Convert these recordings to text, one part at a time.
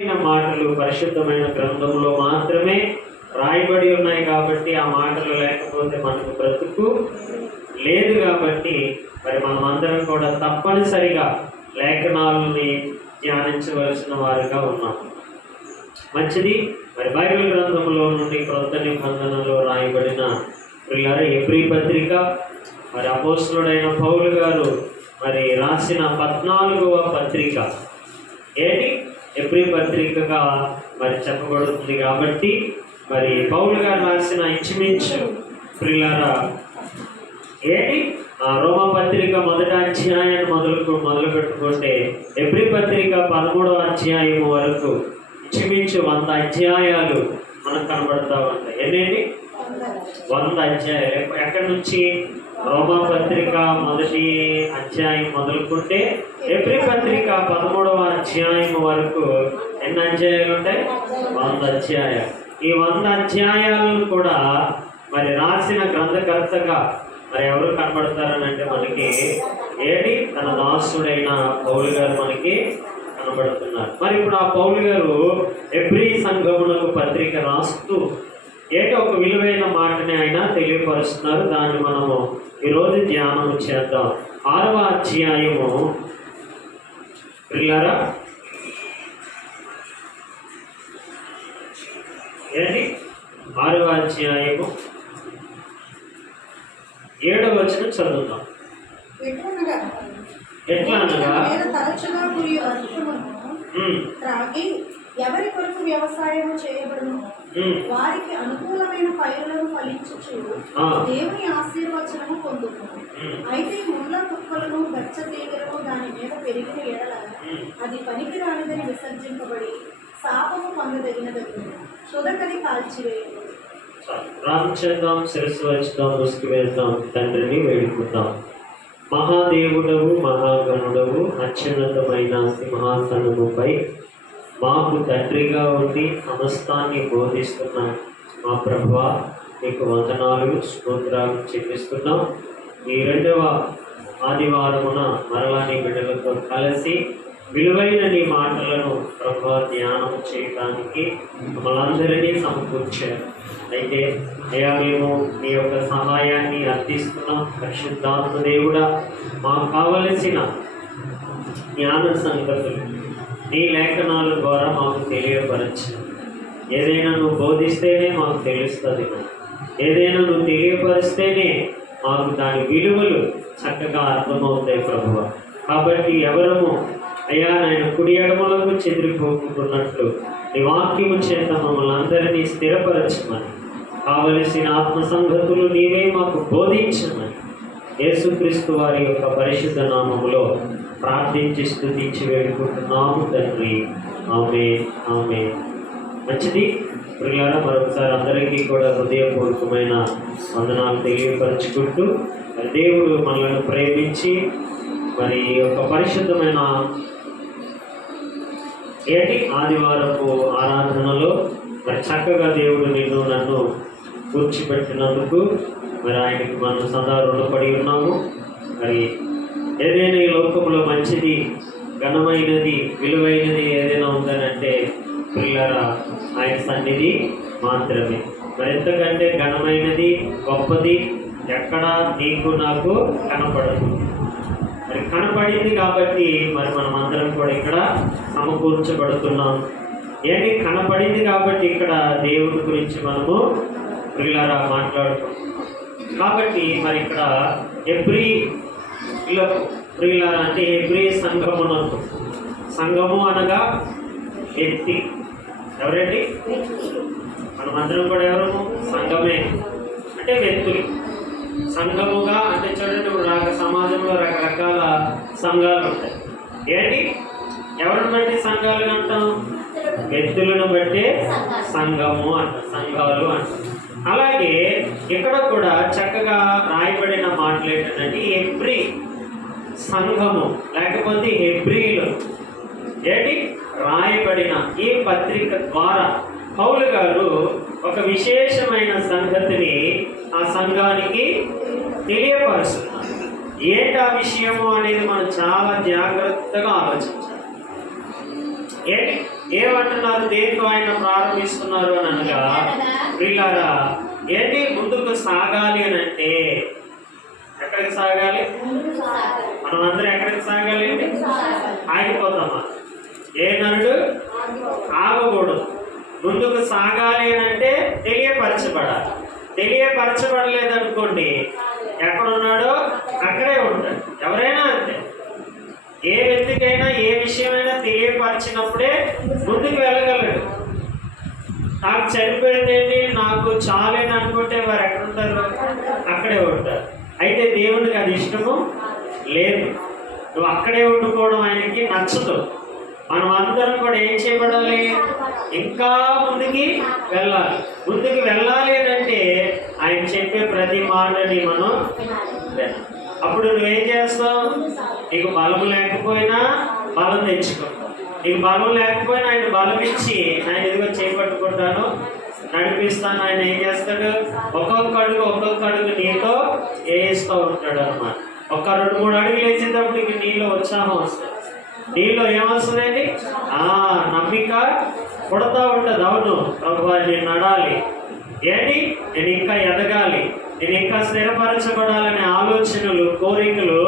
మాటలు పరిశుద్ధమైన గ్రంథంలో మాత్రమే రాయబడి ఉన్నాయి కాబట్టి ఆ మాటలు లేకపోతే మనకు బ్రతుకు లేదు. కాబట్టి మరి మనమందరం కూడా తప్పనిసరిగా లేఖనాలని ధ్యానించవలసిన వారుగా ఉన్నాం. మంచిది. మరి బైబిల్ గ్రంథంలో నుండి క్రొత్త నిబంధనలో రాయబడిన హెబ్రీ పత్రిక, మరి అపోస్తలుడైన పౌలు గారు మరి రాసిన 14వ పత్రిక ఏంటి హెబ్రీ పత్రికగా మరి చెప్పబడుతుంది. కాబట్టి మరి పౌలు గారు రాసిన ఇంచుమించు ప్రియులారా ఏంటి రోమా పత్రిక 1వ అధ్యాయాన్ని మొదలు పెట్టుకుంటే హెబ్రీ పత్రిక 13వ అధ్యాయం వరకు ఇంచుమించు 100 అధ్యాయాలు మనకు కనబడతా ఉంటాయి. ఏంటండి 100 అధ్యాయాలు. ఎక్కడి నుంచి? రోమా పత్రిక 1వ అధ్యాయం మొదలుకుంటే హెబ్రీ పత్రిక 13వ అధ్యాయం వరకు ఎన్ని అధ్యాయాలు ఉంటాయి? 100 అధ్యాయాలు. ఈ 100 అధ్యాయాలను కూడా మరి రాసిన గ్రంథకర్తగా మరి ఎవరు కనబడతారని అంటే మనకి ఏంటి తన దాసుడైన పౌలు గారు మనకి కనబడుతున్నారు. మరి ఇప్పుడు ఆ పౌలు గారు హెబ్రీ సంఘమునకు పత్రిక రాస్తూ ఏంటి ఒక విలువైన మాటని ఆయన తెలియపరుస్తున్నారు. దాన్ని మనము ఈరోజు ధ్యానం చేద్దాం. 6వ అధ్యాయము ప్రియులారా ఏంటి 6వ అధ్యాయము 7వ వచనం చదువుతాం. ఎట్లా అనగా ఎవరి కొరకు వ్యవసాయం చేయబడును వారికి అనుకూలమైన పైరులను ఫలించుచు దేవుని ఆశీర్వచనము పొందుతారు. అయితే ముళ్ళ తుప్పలను గచ్చ తీగలను దాని మీద పెరిగిన ఎడల అది పనికి రానిదని విసర్జింపబడి శాపము పొందదగినది సుధకని కాల్చివేయదు. రామచంద్రం శిరస్సు వచ్చుదాం, ముసుగు వేద్దాం, తండ్రిని వేడుకుందాం. మహాదేవుడవు మహాగణుడవు అత్యున్నతమైన సింహాసనముపై మాకు తండ్రిగా ఉండి సమస్తాన్ని బోధిస్తున్న మా ప్రభువా నీకు వందనాలు స్తోత్రాలు చెల్లిస్తున్నాం. ఈ 2వ ఆదివారమున మరలా నీ బిడ్డలతో కలిసి విలువైన నీ మాటలను ప్రభువా ధ్యానం చేయడానికి మమ్మల్ందరినీ సమకూర్చారు. అయితే అయ్యా మేము నీ యొక్క సహాయాన్ని అర్థిస్తున్నాం. పరిశుద్ధాత్మ దేవుడా మాకు కావలసిన జ్ఞాన సంగతులు నీ లేఖనాల ద్వారా మాకు తెలియపరచు. ఏదైనా నువ్వు బోధిస్తేనే మాకు తెలుస్తుంది. ఏదైనా నువ్వు తెలియపరిస్తేనే మాకు దాని విలువలు చక్కగా అర్థమవుతాయి ప్రభువా. కాబట్టి ఎవరము అయ్యా నాయన కుడి ఎడమలకు చెదిరిపోకున్నట్లు నీ వాక్యము చేత మమ్మల్ని అందరినీ స్థిరపరచమని కావలసిన ఆత్మ సంగతులు నీవే మాకు బోధించమని యేసుక్రీస్తు వారి యొక్క పరిశుద్ధ నామములో ప్రార్థించి స్తుతించి వేడుకుంటున్నాము తండ్రి. ఆమేన్ ఆమేన్. మంచిది ప్రియులారా, మరొకసారి అందరికీ కూడా హృదయపూర్వకమైన వందనాలు తెలియపరచుకుంటూ మరి దేవుడు మనల్ని ప్రేమించి మరి ఈ యొక్క పరిశుద్ధమైన ఆదివారపు ఆరాధనలో మరి చక్కగా దేవుడు నిన్ను నన్ను కూర్చిపెట్టినందుకు మరి ఆయనకి మనం సదా రుణపడి ఉన్నాము. మరి ఏదైనా ఈ లోకంలో మంచిది, ఘనమైనది, విలువైనది ఏదైనా ఉందనంటే ప్రియులారా ఆయన సన్నిధి మాత్రమే. మరి ఎంతకంటే ఘనమైనది, గొప్పది ఎక్కడా నీకు నాకు కనపడదు. మరి కనపడింది కాబట్టి మరి మనం అందరం కూడా ఇక్కడ సమకూర్చబడుతున్నాం. ఏంటి కనపడింది కాబట్టి ఇక్కడ దేవుడి గురించి మనము ప్రియులారా మాట్లాడుకుంటున్నాం. కాబట్టి మరి ఇక్కడ హెబ్రీలకు ప్రియులారా అంటే హెబ్రీ సంఘమునకు, సంఘము అనగా వ్యక్తి. ఎవరండి? మనమందరం కూడా ఎవరు? సంఘమే అంటే వ్యక్తులు. సంఘముగా అంటే చూడండి, సమాజంలో రకరకాల సంఘాలు ఉంటాయి. ఏంటి ఎవరిని బట్టి సంఘాలు అంటాం? వ్యక్తులను బట్టి సంఘము అంటాం, సంఘాలు అంటాం. అలాగే ఇక్కడ కూడా చక్కగా రాయబడిన మాటలు ఏంటంటే హెబ్రీ సంఘము లేకపోతే హెబ్రీలు ఏంటి రాయబడిన ఈ పత్రిక ద్వారా పౌలు గారు ఒక విశేషమైన సంగతిని ఆ సంఘానికి తెలియపరుస్తున్నారు. ఏంటి ఆ విషయము అనేది మనం చాలా జాగ్రత్తగా ఆలోచించాలి. ఏంటి ఏమంటున్నారు? దేంతో ఆయన ప్రారంభిస్తున్నారు అని అనగా, ప్రియులారా ఏంటి ముందుకు సాగాలి అని అంటే ఎక్కడికి సాగాలి? మనం అందరం ఎక్కడికి సాగాలి అండి? ఆగిపోతామా? ఏ నరుడు ఆగకూడదు. ముందుకు సాగాలి అని అంటే తెలియపరచబడాలి. తెలియపరచబడలేదనుకోండి, ఎక్కడున్నాడో అక్కడే ఉంటాడు. ఎవరైనా అంతే. ఏ వ్యక్తికైనా ఏ విషయమైనా తెలియపరిచినప్పుడే ముందుకు వెళ్ళగలడు. నాకు సరిపోయిందేంటి, నాకు చాలేని అనుకుంటే వారు ఎక్కడుంటారు? అక్కడే ఉంటారు. అయితే దేవుడికి అది ఇష్టము లేదు. నువ్వు అక్కడే ఉండిపోవడం ఆయనకి నచ్చదు. మనం అందరం కూడా ఏం చేయబడాలి? ఇంకా ముందుకి వెళ్ళాలి. ముందుకు వెళ్ళాలి అంటే ఆయన చెప్పే ప్రతి మాటని మనం వినాలి. అప్పుడు నువ్వేం చేస్తావు? నీకు బలం లేకపోయినా బలం తెచ్చుకుంటావు. నీకు బలం లేకపోయినా ఆయన బలం ఇచ్చి, ఆయన ఇదిగో చేపట్టుకుంటాను, నడిపిస్తాను. ఆయన ఏం చేస్తాడు? ఒక్కొక్క అడుగు నీతో వేయిస్తూ ఉంటాడు అన్నమాట. ఒక 2-3 అడుగులు వేసేటప్పటికి నీలో ఉత్సాహం వస్తుంది. నీలో ఏమొస్తుందండి? నమ్మిక పుడతా ఉంటుంది. అవును ప్రభువా, నేను నడాలి, ఏంటి నేను ఇంకా ఎదగాలి, నేను ఇంకా స్థిరపరచబడాలనే ఆలోచనలు, కోరికలు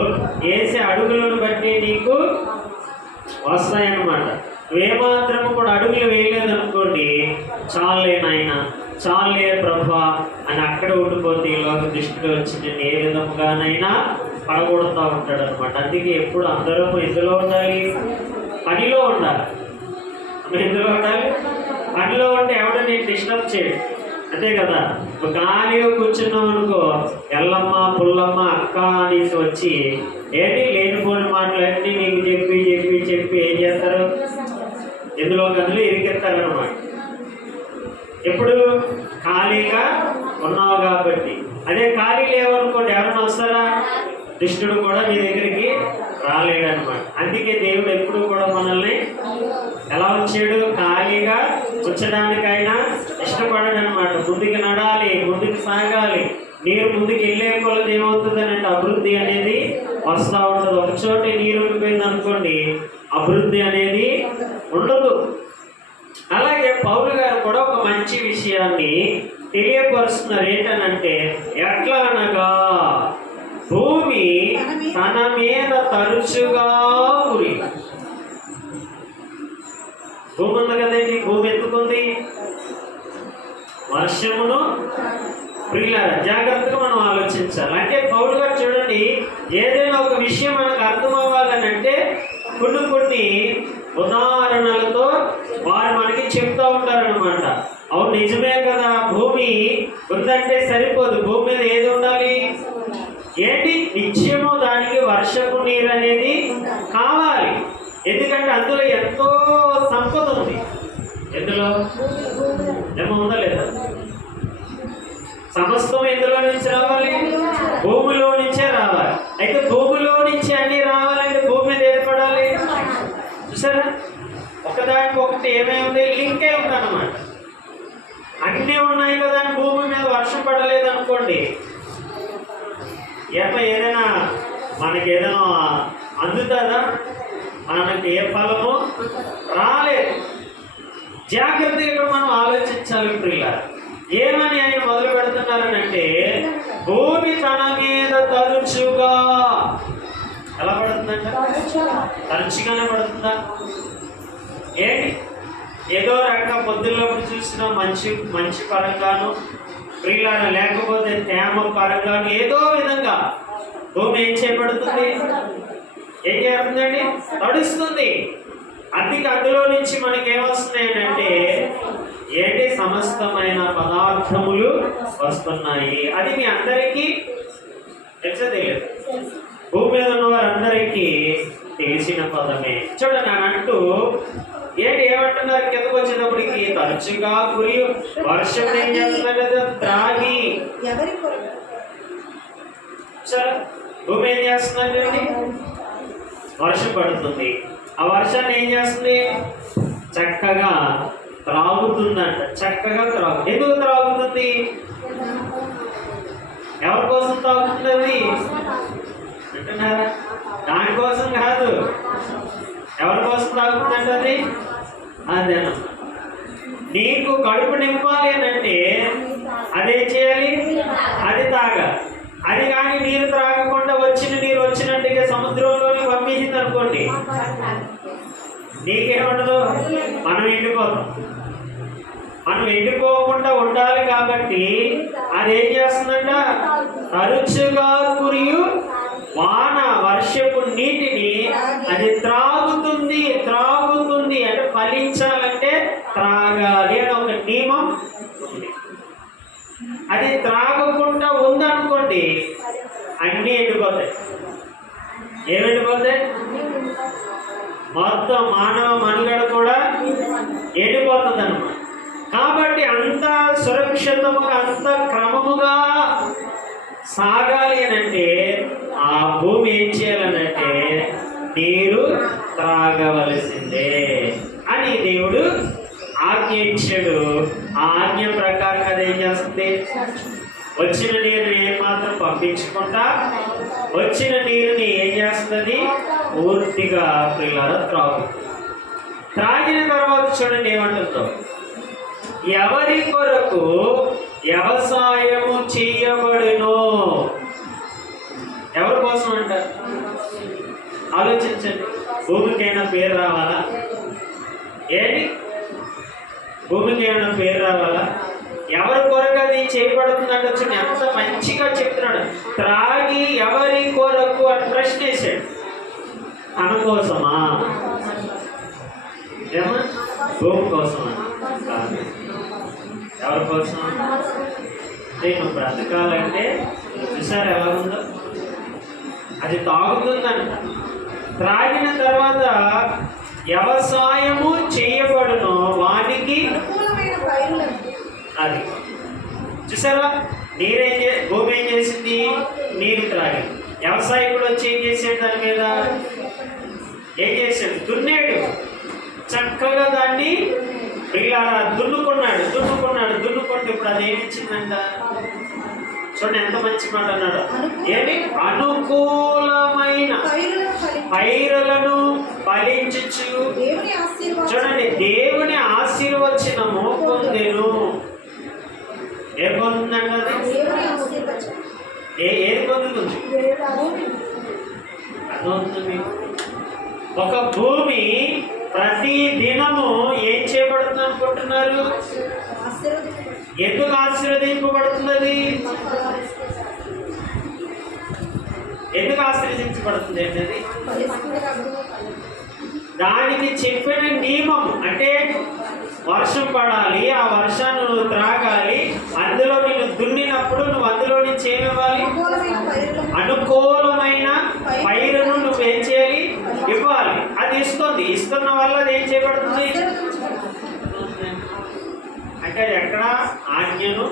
వేసే అడుగులను బట్టి నీకు వస్తాయన్నమాట. నువ్వేమాత్రం కూడా అడుగులు వేయలేదనుకోండి, చాలే నాయన, చాలే ప్రభువా అని అక్కడ ఉండిపోతే ఈ లోక దృష్టిలో వచ్చి నేను ఏ విధముగానైనా పడగొడుతూ ఉంటాడు అనమాట. అందుకే ఎప్పుడు అందరూ ఎందులో ఉండాలి? పనిలో ఉండాలి. ఎందులో ఉండాలి? పనిలో ఉంటే ఎవడో నేను డిస్టర్బ్ చేయడు. అంతే కదా. నువ్వు ఖాళీగా కూర్చున్నావు అనుకో, ఎల్లమ్మ పుల్లమ్మ అక్క అనేసి వచ్చి ఏంటి లేనిపోని మాటలన్నీ నీకు చెప్పి చెప్పి చెప్పి ఏం చేస్తారు? ఎందులో గదులు ఇరికెత్తారనమాట. ఎప్పుడు ఖాళీగా ఉన్నావు కాబట్టి. అదే ఖాళీ లేవనుకోండి, ఎవరైనా వస్తారా? కృష్ణుడు కూడా నీ దగ్గరికి రాలేడనమాట. అందుకే దేవుడు ఎప్పుడు కూడా మనల్ని ఎలా వచ్చాడు? ఖాళీగా ఉంచడానికైనా ఇష్టపడడు అనమాట. ముందుకు నడాలి, ముందుకు సాగాలి. నీరు ముందుకు వెళ్ళే కొలది ఏమవుతుంది అంటే అభివృద్ధి అనేది వస్తూ ఉంటుంది. ఒక చోట నీరు ఉండిపోయింది అనుకోండి, అభివృద్ధి అనేది ఉండదు. అలాగే పౌలు గారు కూడా ఒక మంచి విషయాన్ని తెలియపరుస్తున్నారు. ఏంటనంటే, ఎట్లా అనగా భూమి తన మీద తరచుగా ఉరి. భూమి ఉంది కదండి, భూమి ఎత్తుకుంది వర్షమును. ప్రియులారా జాగ్రత్తగా మనం ఆలోచించాలి. అంటే పౌలు గారు చూడండి, ఏదైనా ఒక విషయం మనకు అర్థం అవ్వాలని అంటే కొన్ని ఉదాహరణలతో వారు మనకి చెప్తూ ఉంటారనమాట. అవును నిజమే కదా, భూమి ఉందంటే సరిపోదు, భూమి మీద ఏది ఉండాలి? ఏంటి? నిత్యము దానికి వర్షపు నీరు అనేది కావాలి. ఎందుకంటే అందులో ఎంతో సంపద ఉంది. ఎందులో ఏమో ఉందా లేదా? సమస్తం ఎందులో నుంచి రావాలి? భూమిలో నుంచే రావాలి. అయితే భూమిలో నుంచి అన్ని రావాలంటే భూమి మీద ఏర్పడాలి. చూసారా, ఒకదానికి ఒకటి ఏమేమి లింక్ అయి ఉందన్నమాట. అన్నీ ఉన్నాయి కదా, భూమి మీద వర్షం పడలేదు అనుకోండి, ఏదైనా మనకి ఏదైనా అందుతుందా? మనకి ఏ ఫలము రాలేదు. జాగ్రత్తగా ఇక్కడ మనం ఆలోచించాలి ప్రియులారా. ఏమని ఆయన మొదలు పెడుతున్నారనంటే, భూమి తన మీద తరచుగా ఎలా పడుతుందంట? తరచుగానే పడుతుందా? ఏంటి ఏదో రకంగా పొద్దున్నప్పుడు చూసినా మంచి పరంగాను, ప్రియులారా, లేకపోతే తేమ పరంగాను ఏదో విధంగా భూమి ఏం చేయబడుతుంది? ఏం చేస్తుందండి? తడుస్తుంది. అందుకే అందులో నుంచి మనకి ఏమొస్తున్నాయి అంటే ఏంటి? సమస్తమైన పదార్థములు వస్తున్నాయి. అది మీ అందరికీ తెలుసా తెలియదు? భూమి మీద ఉన్న వారందరికీ తెలిసిన పదమే. చూడండి అని అంటూ ఏమంటున్నారు కిందకు వచ్చేటప్పటికి? తరచుగా కురి వర్షం ఏం చేస్తున్నారు కదా, త్రాగి. సరే, భూమి ఏం చేస్తుందండి? వర్షం పడుతుంది. ఆ వర్షాన్ని ఏం చేస్తుంది? చక్కగా త్రాగుతుందంట. చక్కగా ఎందుకు త్రాగుతుంది? ఎవరి కోసం త్రాగుతుంది అది అంటున్నారా? దానికోసం కాదు. ఎవరి కోసం త్రాగుతుందంట అది? అదేనమ్మా. నీకు కడుపు నింపాలి అని అంటే అదేం చేయాలి? అది తాగాలి. అది కానీ నీరు త్రాగకుండా వచ్చిన నీరు వచ్చినట్టుగా సముద్రంలోని పంపించింది అనుకోండి, నీకేముండదు, మనం ఎండిపోతాం. మనం ఎండిపోకుండా ఉండాలి కాబట్టి అదేం చేస్తుందంట? తరచుగా కురియు వాన వర్షపు నీటిని అది త్రాగుతుంది. త్రాగుతుంది అంటే ఫలించాలంటే త్రాగాలి అని ఒక నియమం ఉంది. అది త్రాగకుండా ఉందనుకోండి, అన్నీ ఎండిపోతాయి. ఏమెండిపోతాయి? మొత్తం మానవ మనుగడ కూడా ఎండిపోతుంది అన్నమాట. కాబట్టి అంత సురక్షితముగా అంత క్రమముగా సాగాలి అని అంటే ఆ భూమి ఏం చేయాలనంటే నీరు త్రాగవలసిందే అని దేవుడు ఆజ్ఞ ఇచ్చాడు. ఆ ఆజ్ఞ ప్రకారం అదేం చేస్తుంది? వచ్చిన నీరుని ఏమాత్రం పంపించకుండా వచ్చిన నీరుని ఏం చేస్తుంది? పూర్తిగా పిల్లల త్రాగిన తర్వాత చూడండి ఏమంటుందో, ఎవరి కొరకు వ్యవసాయము చేయబడును. ఎవరి కోసం అంటారు? ఆలోచించండి. భూమికైనా పేరు రావాలా? ఏంటి? భూమికి ఏమైనా పేరు రావాలా? ఎవరి కొరకు అది చేయబడుతుందంటే చూడండి ఎంత మంచిగా చెప్తున్నాడు. త్రాగి ఎవరి కొరకు అని ప్రశ్న వేసాడు. తన కోసమా? ఏమా? భూమి కోసమా? ఎవరి కోసం? నేను బ్రతకాలంటే చూసారు ఎలా ఉందో, అది తాగుతుందంట. త్రాగిన తర్వాత వ్యవసాయము చేయబడును వానికి అది. చూసారా? భూమి ఏం చేసింది? నీరు త్రాగి. వ్యవసాయకుడు వచ్చి ఏం చేసాడు? దాని మీద ఏం చేశాడు? దున్నాడు. చక్కగా దాన్ని దున్నుకుంటే ఇప్పుడు అది ఏమిచ్చిందంట? చూడండి ఎంత మంచి మాట అన్నాడు. ఏంటి? అనుకూలమైన పైరులను ఫలించు. చూడండి, దేవుని ఆశీర్వచనము పొందెను. ఏం పొందుతుందంట? ఏది పొందుతుంది? అర్థమవుతుంది? ఒక భూమి ప్రతి దినము ఏం చేయబడుతుంది అనుకుంటున్నారు? ఎందుకు ఆశీర్వదింపబడుతుంది? ఎందుకు ఆశీర్వదించబడుతుంది ఏంటది? దానికి చెప్పిన నియమం అంటే వర్షం పడాలి, ఆ వర్షాన్ని నువ్వు త్రాగాలి, అందులో నేను దున్నినప్పుడు నువ్వు అందులో నుంచి ఏమివ్వాలి? అనుకూలమైన పైరును నువ్వు ఏం చేయాలి? ఇవ్వాలి. అది ఇస్తుంది. ఇస్తున్న వల్ల అది ఏం చేయబడుతుంది అంటే అది ఎక్కడ? ఆజ్ఞను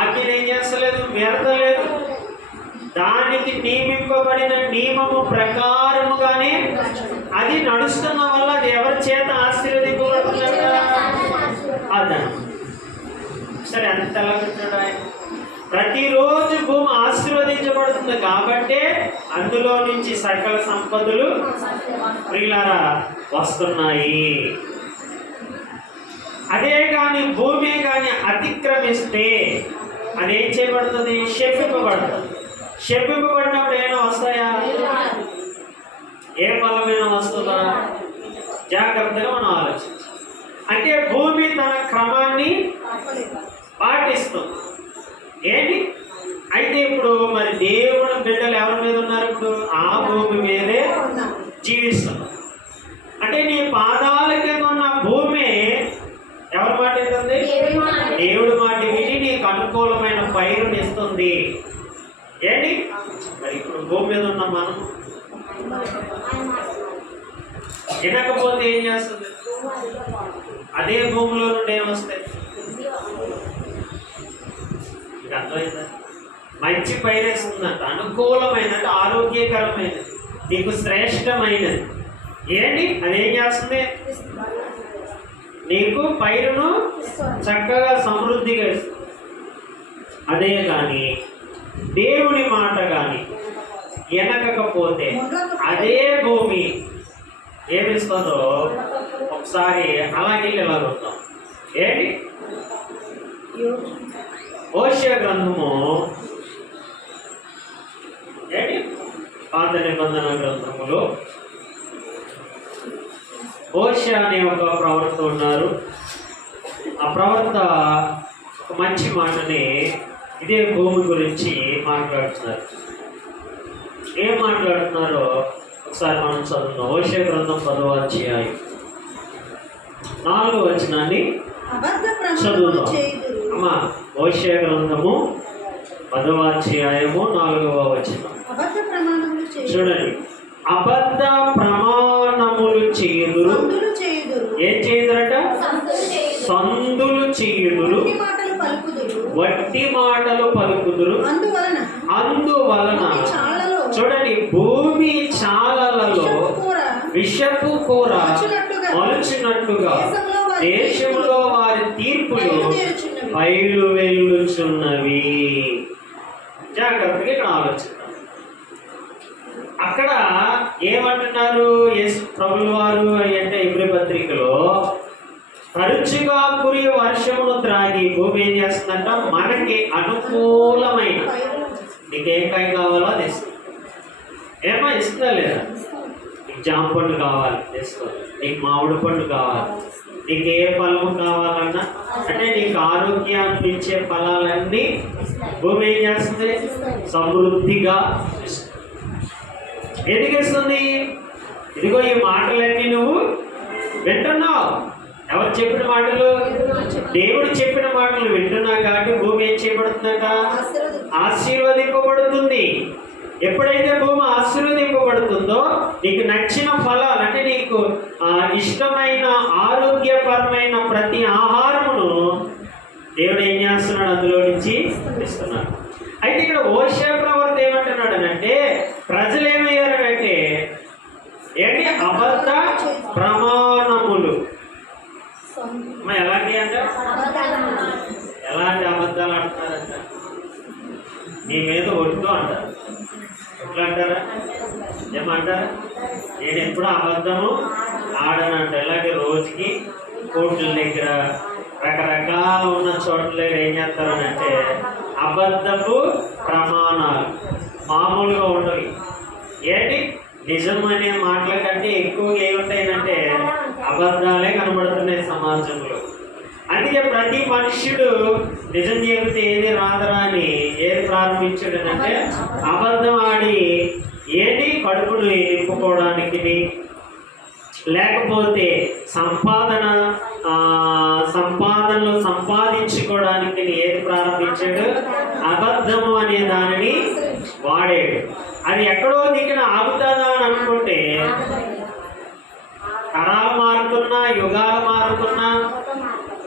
ఆజ్ఞను ఏం చేస్తలేదు, మెరతలేదు. దానికి నియమింపబడిన నియమము ప్రకారముగానే అది నడుస్తున్న వల్ల అది ఎవరి చేత ఆశీర్వదింపబడుతుందంట? అదన. సరే, అంత ఎలా పెట్టాడు ఆయన? ప్రతిరోజు భూమి ఆశీర్వదించబడుతుంది కాబట్టి అందులో నుంచి సకల సంపదలు ప్రియులారా వస్తున్నాయి. అదే కానీ భూమి కానీ అతిక్రమిస్తే అదేం చేయబడుతుంది? శపింపబడుతుంది. శపింపబడినప్పుడు ఏమైనా వస్తాయా? ఏ ఫలమైనా వస్తుందా? జాగ్రత్తగా మనం ఆలోచించాలి. అంటే భూమి తన క్రమాన్ని పాటిస్తుంది. ఏంటి? అయితే ఇప్పుడు మరి దేవుని బిడ్డలు ఎవరి మీద ఉన్నారు? ఇప్పుడు ఆ భూమి మీదే జీవిస్తున్నారు. అంటే నీ పాదాల కింద ఉన్న భూమి ఎవరి మాట ఏంటండి? దేవుడి మాట విని నీకు అనుకూలమైన పైరుని ఇస్తుంది. ఏంటి? మరి ఇప్పుడు భూమి మీద ఉన్న మనం వినకపోతే ఏం చేస్తుంది? అదే భూమిలో నుండి ఏమొస్తాయి? అర్థమైందా? మంచి పైరేస్తుందంట, అనుకూలమైన అంటే ఆరోగ్యకరమైనది, నీకు శ్రేష్టమైనది. ఏంటి? అదేం చేస్తుంది? నీకు పైరును చక్కగా సమృద్ధిగా ఇస్తుంది. అదే కానీ దేవుని మాట కానీ వినకపోతే అదే భూమి ఏమిస్తుందో ఒకసారి అలాగే ఇలా వద్దాం. ఏంటి హోషేయ గ్రంథము ఏంటి పాత నిబంధన గ్రంథములో హోషేయ అనే ఒక ప్రవక్త ఉన్నారు. ఆ ప్రవక్త ఒక మంచి మాటని ఇదే భూమి గురించి మాట్లాడుతున్నారు. ఏం మాట్లాడుతున్నారో ఒకసారి మనం చదువుతాం. హోషేయ గ్రంథం 10వ అధ్యాయం 4వ వచనాన్ని చదువుతాం. అమ్మా, హోషేయ గ్రంథము 10వ అధ్యాయము 4వ వచనం చూడండి. అబద్ధ ప్రమాణములు చేయుదురు. ఏం చేయుదురట? సందులు చేయుదురు, వట్టి మాటలు పలుకుదురు. అందువలన చూడండి, భూమి చాలలలో విషపు కూర మలుచినట్టుగా దేశంలో వారి తీర్పులు బయలు వెళ్ళుచున్నవి. జాగ్రత్తగా ఇక్కడ ఆలోచిద్దాం. అక్కడ ఏమంటున్నారు ప్రభుల వారు అంటే ఇబ్రీ పత్రికలో, తరచుగా కురి వర్షమును త్రాగి భూమి ఏం చేస్తుందంట? మనకి అనుకూలమైన, నీకేం కాయ కావాలో అది ఇస్తుంది. ఏమో ఇస్తుందా లేదా? నీకు జామ పండు కావాలి తెసుకో, నీకు మామిడి పండు కావాలి, నీకు ఏ ఫలము కావాలన్నా అంటే నీకు ఆరోగ్యాన్ని ఇచ్చే ఫలాలన్నీ భూమి ఏం చేస్తుంది? సమృద్ధిగా ఇస్తుంది. ఎందుకు ఇస్తుంది? ఇదిగో ఈ మాటలన్నీ నువ్వు వింటున్నావు. ఎవరు చెప్పిన మాటలు? దేవుడు చెప్పిన మాటలు వింటున్నా కాబట్టి భూమి ఏం చేయబడుతుందట? ఆశీర్వదింపబడుతుంది. ఎప్పుడైతే భూమి ఆశీర్వదింపబడుతుందో నీకు నచ్చిన ఫలాలు అంటే నీకు ఇష్టమైన ఆరోగ్యపరమైన ప్రతి ఆహారమును దేవుడు ఏం చేస్తున్నాడు? అందులో నుంచి ఇస్తున్నాడు. అయితే ఇక్కడ హోషేయ ప్రవక్త ఏమంటున్నాడు అంటే, ప్రజలు ఏమయ్యారంటే ఏంటి? అబద్ధ ప్రమాణములు. ఎలాంటి అంట? ఎలాంటి అబద్ధాలు అంటారంట? నీ మీద ఒట్టు అంటారు. ఎట్లా అంటారా? ఏమంటారా? నేను ఎప్పుడు అబద్ధము ఆడనంట. ఎలాంటి రోజుకి కోట్ల దగ్గర రకరకాల ఉన్న చోట్ల ఏం చేస్తారని అంటే అబద్ధపు ప్రమాణాలు మామూలుగా ఉండవు. ఏంటి? నిజం అనే మాటల కంటే ఎక్కువగా ఏముంటాయంటే అబద్ధాలే కనబడుతున్నాయి సమాజంలో. అందుకే ప్రతి మనుష్యుడు నిజం చెబితే ఏది రాదరా అని ఏది ప్రారంభించాడు అంటే అబద్ధం ఆడి ఏంటి? కడుపును నింపుకోవడానికి, లేకపోతే సంపాదనలు సంపాదించుకోవడానికి ఏది ప్రారంభించాడు? అబద్ధము అనే దానిని వాడాడు. అది ఎక్కడో దిగిన ఆగుతుందా అని అనుకుంటే తరాలు మారుతున్నా, యుగాలు మారుతున్నా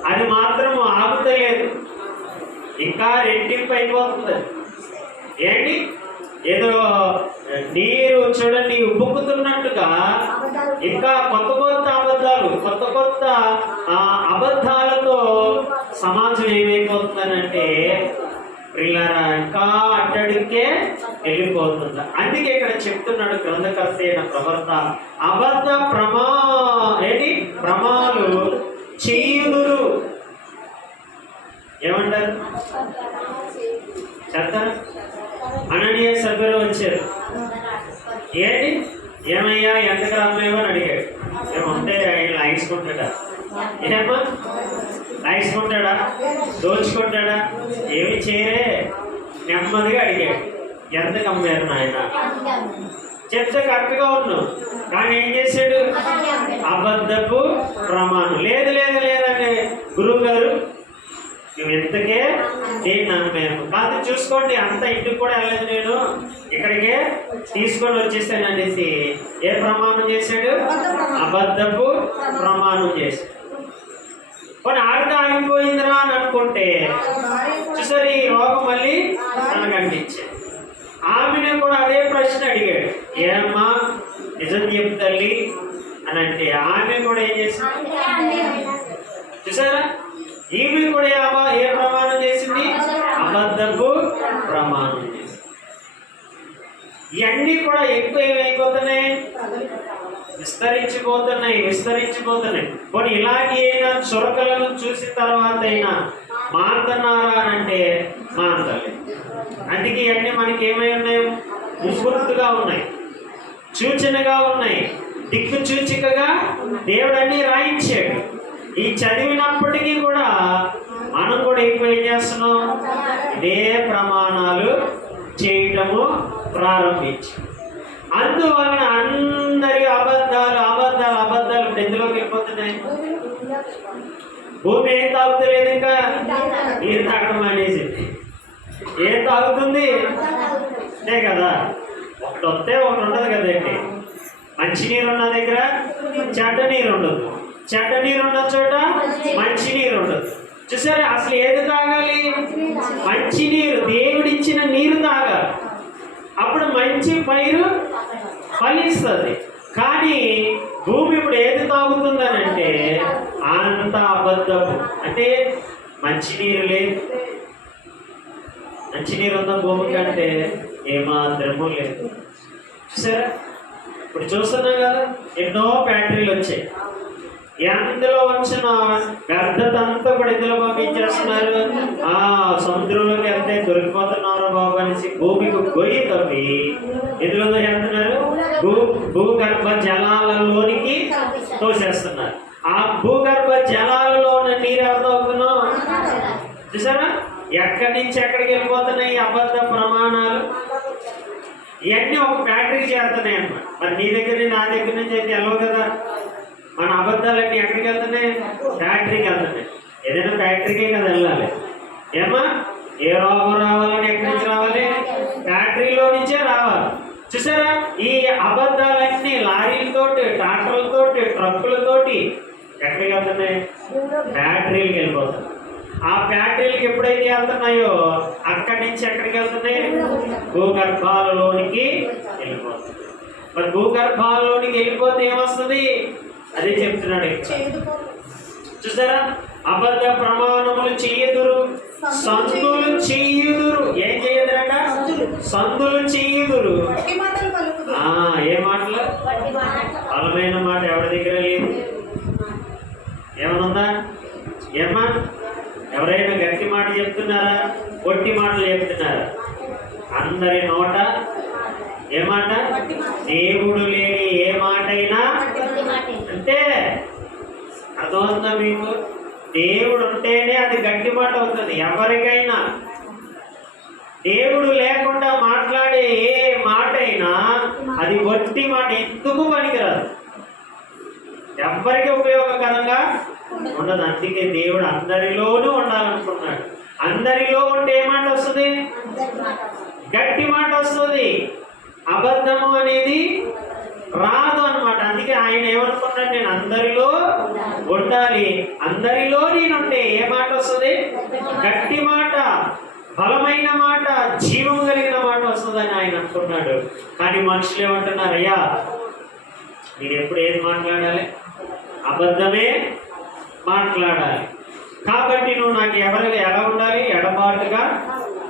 అది మాత్రం ఆగుతలేదు, ఇంకా రెట్టింపు అయిపోతుంది. ఏంటి? ఏదో నీరు చూడండి ఉబ్బుకుతున్నట్టుగా ఇంకా కొత్త అబద్ధాలతో సమాజం ఏమైపోతుందనంటే పిల్లరా ఇంకా అట్టడికే వెళ్ళిపోతుంది. అందుకే ఇక్కడ చెప్తున్నాడు గ్రంథకర్త అయిన ప్రవర్త, అబద్ధ ప్రమాలు చేయుదురు. ఏమంటారు? చెప్తారా? అననీయ సభ్యులు వచ్చారు. ఏంటి? ఏమయ్యా ఎంతకు రమ్మేమో అని అడిగాడు. ఏమంటే ఆయన లాగించుకుంటాడా? ఏమా లాగించుకుంటాడా? దోచుకుంటాడా? ఏమి చేయరే? నెమ్మదిగా అడిగాడు. ఎంతకు అమ్మారు నాయన? చెప్తే కరెక్ట్గా ఉన్నావు, కానీ ఏం చేశాడు? అబద్ధపు ప్రమాణం. లేదంటే గురువు గారు నువ్వు ఎంతకే నేను నమ్మేము కాదు, చూసుకోండి అంత ఇంటికి కూడా వెళ్ళలేదు, నేను ఇక్కడికే తీసుకొని వచ్చేసాను అనేసి ఏ ప్రమాణం చేశాడు? అబద్ధపు ప్రమాణం చేశాడు. కొన్ని ఆడితే ఆగిపోయిందిరా అని అనుకుంటే చూసారు ఈ రోగం మళ్ళీ తనకు అంటించాడు. ఆమెను కూడా అదే ప్రశ్న అడిగాడు, ఏమ్మా నిజం చెప్పు తల్లి అని అంటే ఆమె కూడా ఏం చేసింది? చూసారా? ఈమె కూడా ఏ ప్రమాణం చేసింది? అబద్ధపు ప్రమాణం చేసింది. ఇవన్నీ కూడా ఎక్కువ ఏమైపోతున్నాయి, విస్తరించిపోతున్నాయి. కొన్ని ఇలాగే అయినా చురకలను చూసిన తర్వాత అయినా మాంతన్నారా అని అంటే మాంతలే. అందుకే ఇవన్నీ మనకి ఏమై ఉన్నాయి, ముగ్గుర్తుగా ఉన్నాయి, సూచనగా ఉన్నాయి, దిక్కు సూచికగా దేవుడు అన్ని రాయించాడు. ఈ చదివినప్పటికీ కూడా మనం కూడా ఎక్కువ ఏం చేస్తున్నాం, ఇదే ప్రమాణాలు చేయటము ప్రారంభించాం. అందువలన అందరి అబద్ధాలు ఇప్పుడు ఎందులోకి వెళ్ళిపోతున్నాయి. భూమి ఏం తాగుతలేదు, ఇంకా ఏం తాగడం అనేసింది. ఏం తాగుతుంది అంతే కదా, ఒకటి వస్తే ఒకటి ఉండదు కదండి. మంచినీరు ఉన్న దగ్గర చెడ్డ నీరు ఉండదు, చెడ్డ నీరు ఉన్న చోట మంచి నీరు ఉండదు. చూసారా, అసలు ఏది తాగాలి, మంచినీరు, దేవుడిచ్చిన నీరు తాగాలి. అప్పుడు మంచి పైరు ఫలిస్తుంది. కానీ భూమి ఇప్పుడు ఏది తాగుతుందనంటే అంత అబద్ధము. అంటే మంచినీరు లేదు, మంచినీరు ఉన్న భూమి కంటే ఏమాత్రము లేదు. చూసారా, ఇప్పుడు చూస్తున్నాం కదా, ఎన్నో ఫ్యాక్టరీలు వచ్చాయి. ఎందులో వచ్చిన వ్యర్థత అంతా కూడా ఇందులో పంపించేస్తున్నారు. సముద్రంలోకి వెళ్తే దొరికిపోతున్నారు బాబు అనేసి భూమికి గొయ్యి తవ్వి ఎందులో వెళ్తున్నారు, భూగర్భ జలాలలోనికి తోసేస్తున్నారు. ఆ భూగర్భ జలాలలో ఉన్న నీరు ఎవరు తాగుతున్నాం. చూసారా, ఎక్కడి నుంచి ఎక్కడికి వెళ్ళిపోతున్నాయి అబద్ధ ప్రమాణాలు. ఇవన్నీ ఒక ఫ్యాక్టరీకి చేరుతున్నాయి అన్నమాట. మరి నీ దగ్గర నుంచి నా దగ్గర నుంచి అయితే వెళ్ళవు కదా. మన అబద్ధాలన్నీ ఎక్కడికి వెళ్తున్నాయి, ఫ్యాక్టరీకి వెళ్తున్నాయి. ఏదైనా ఫ్యాక్టరీకే కదా వెళ్ళాలి. ఏమా, ఏ రోగం రావాలని ఎక్కడి నుంచి రావాలి, ఫ్యాక్టరీలో నుంచే రావాలి. చూసారా, ఈ అబద్ధాలన్నీ లారీలతోటి, ట్రాక్టర్లతోటి, ట్రక్కులతోటి ఎక్కడికి వెళ్తున్నాయి, ఫ్యాక్టరీలకు వెళ్ళిపోతున్నాయి. ఆ ఫ్యాక్టరీలకు ఎప్పుడైతే వెళ్తున్నాయో అక్కడి నుంచి ఎక్కడికి వెళ్తున్నాయి, భూగర్భాలలోనికి వెళ్ళిపోతుంది. మరి భూగర్భాలలోనికి వెళ్ళిపోతే ఏమొస్తుంది, అదే చెప్తున్నాడు. చూసారా, అబద్ధ ప్రమాణములు చెయ్యదురు, సందులు చెయ్యుదురు. ఏం చెయ్యదురట, సందులు చెయ్యుదురు. ఏ మాటలు, బలమైన మాట ఎవరి దగ్గర లేదు. ఏమనుందా, ఏమా, ఎవరైనా గట్టి మాట చెప్తున్నారా, పొట్టి మాటలు చెప్తున్నారా? అందరి నోట ఏ మాట, దేవుడు లేని ఏ మాట అయినా అంటే అర్థమవుతుందా మీకు? దేవుడు ఉంటేనే అది గట్టి మాట అవుతుంది ఎవరికైనా. దేవుడు లేకుండా మాట్లాడే ఏ మాట అయినా అది వట్టి మాట, ఎందుకు పనికిరాదు, ఎవరికి ఉపయోగకరంగా ఉండదు. అందుకే దేవుడు అందరిలోనూ ఉండాలనుకున్నాడు. అందరిలో ఉంటే ఏ మాట వస్తుంది, గట్టి మాట వస్తుంది. అబద్ధము అనేది రాదు అన్నమాట. అందుకే ఆయన ఏమనుకున్నాడు, నేను అందరిలో ఉండాలి, అందరిలో నేనుంటే ఏ మాట వస్తుంది, గట్టి మాట, బలమైన మాట, జీవం కలిగిన మాట వస్తుందని ఆయన అనుకున్నాడు. కానీ మనుషులు ఏమంటున్నారు, అయ్యా నేను ఎప్పుడు ఏది మాట్లాడాలి, అబద్ధమే మాట్లాడాలి. కాబట్టి నువ్వు నాకు ఎలా ఉండాలి, ఎడబాటుగా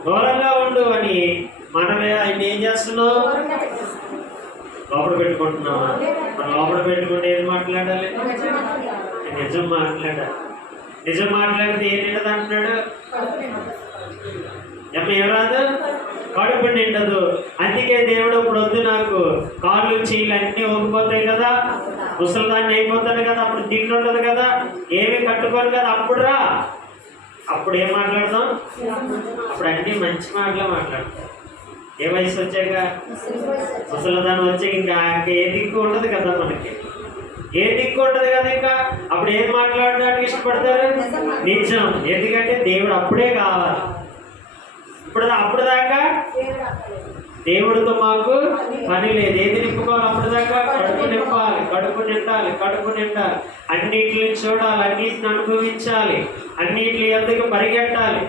దూరంగా ఉండు అని మనమే ఆయన ఏం చేస్తున్నావు, లోపల పెట్టుకుంటున్నావా? మన లోపల పెట్టుకుంటే ఏది మాట్లాడాలి, నిజం మాట్లాడాలి. నిజం మాట్లాడితే ఏం నిండదు అంటున్నాడు, ఏం రాదు, కడుపు నిండదు. అందుకే దేవుడు ఇప్పుడు వద్దు, నాకు కాళ్ళు చీళ్ళు అన్నీ ఒగిపోతాయి కదా, ముసలిదాన్ని అయిపోతాను కదా, అప్పుడు తిండి ఉండదు కదా, ఏమి కట్టుకోరు కదా, అప్పుడు రా, అప్పుడు ఏం మాట్లాడదాం, అప్పుడు అన్నీ మంచి మాటలే మాట్లాడతాం. ఏ వయసు వచ్చాక, ముసలిదాన్ని వచ్చాక ఇంకా ఏ దిక్కు ఉండదు కదా, మనకి ఏ దిక్కు ఉండదు కదా. ఇంకా అప్పుడు ఏం మాట్లాడడానికి ఇష్టపడతారు, నిజం. ఎందుకంటే దేవుడు అప్పుడే కావాలి. అప్పుడు దాకా దేవుడితో మాకు పని లేదు. ఏది నింపుకోవాలి, అప్పుడు దాకా కడుపు నింపాలి, కడుపు నిండాలి, కడుపు నిండాలి, అన్నిటిని చూడాలి, అన్నిటిని అనుభవించాలి, అన్నిటిని ఎందుకు పరిగెట్టాలి.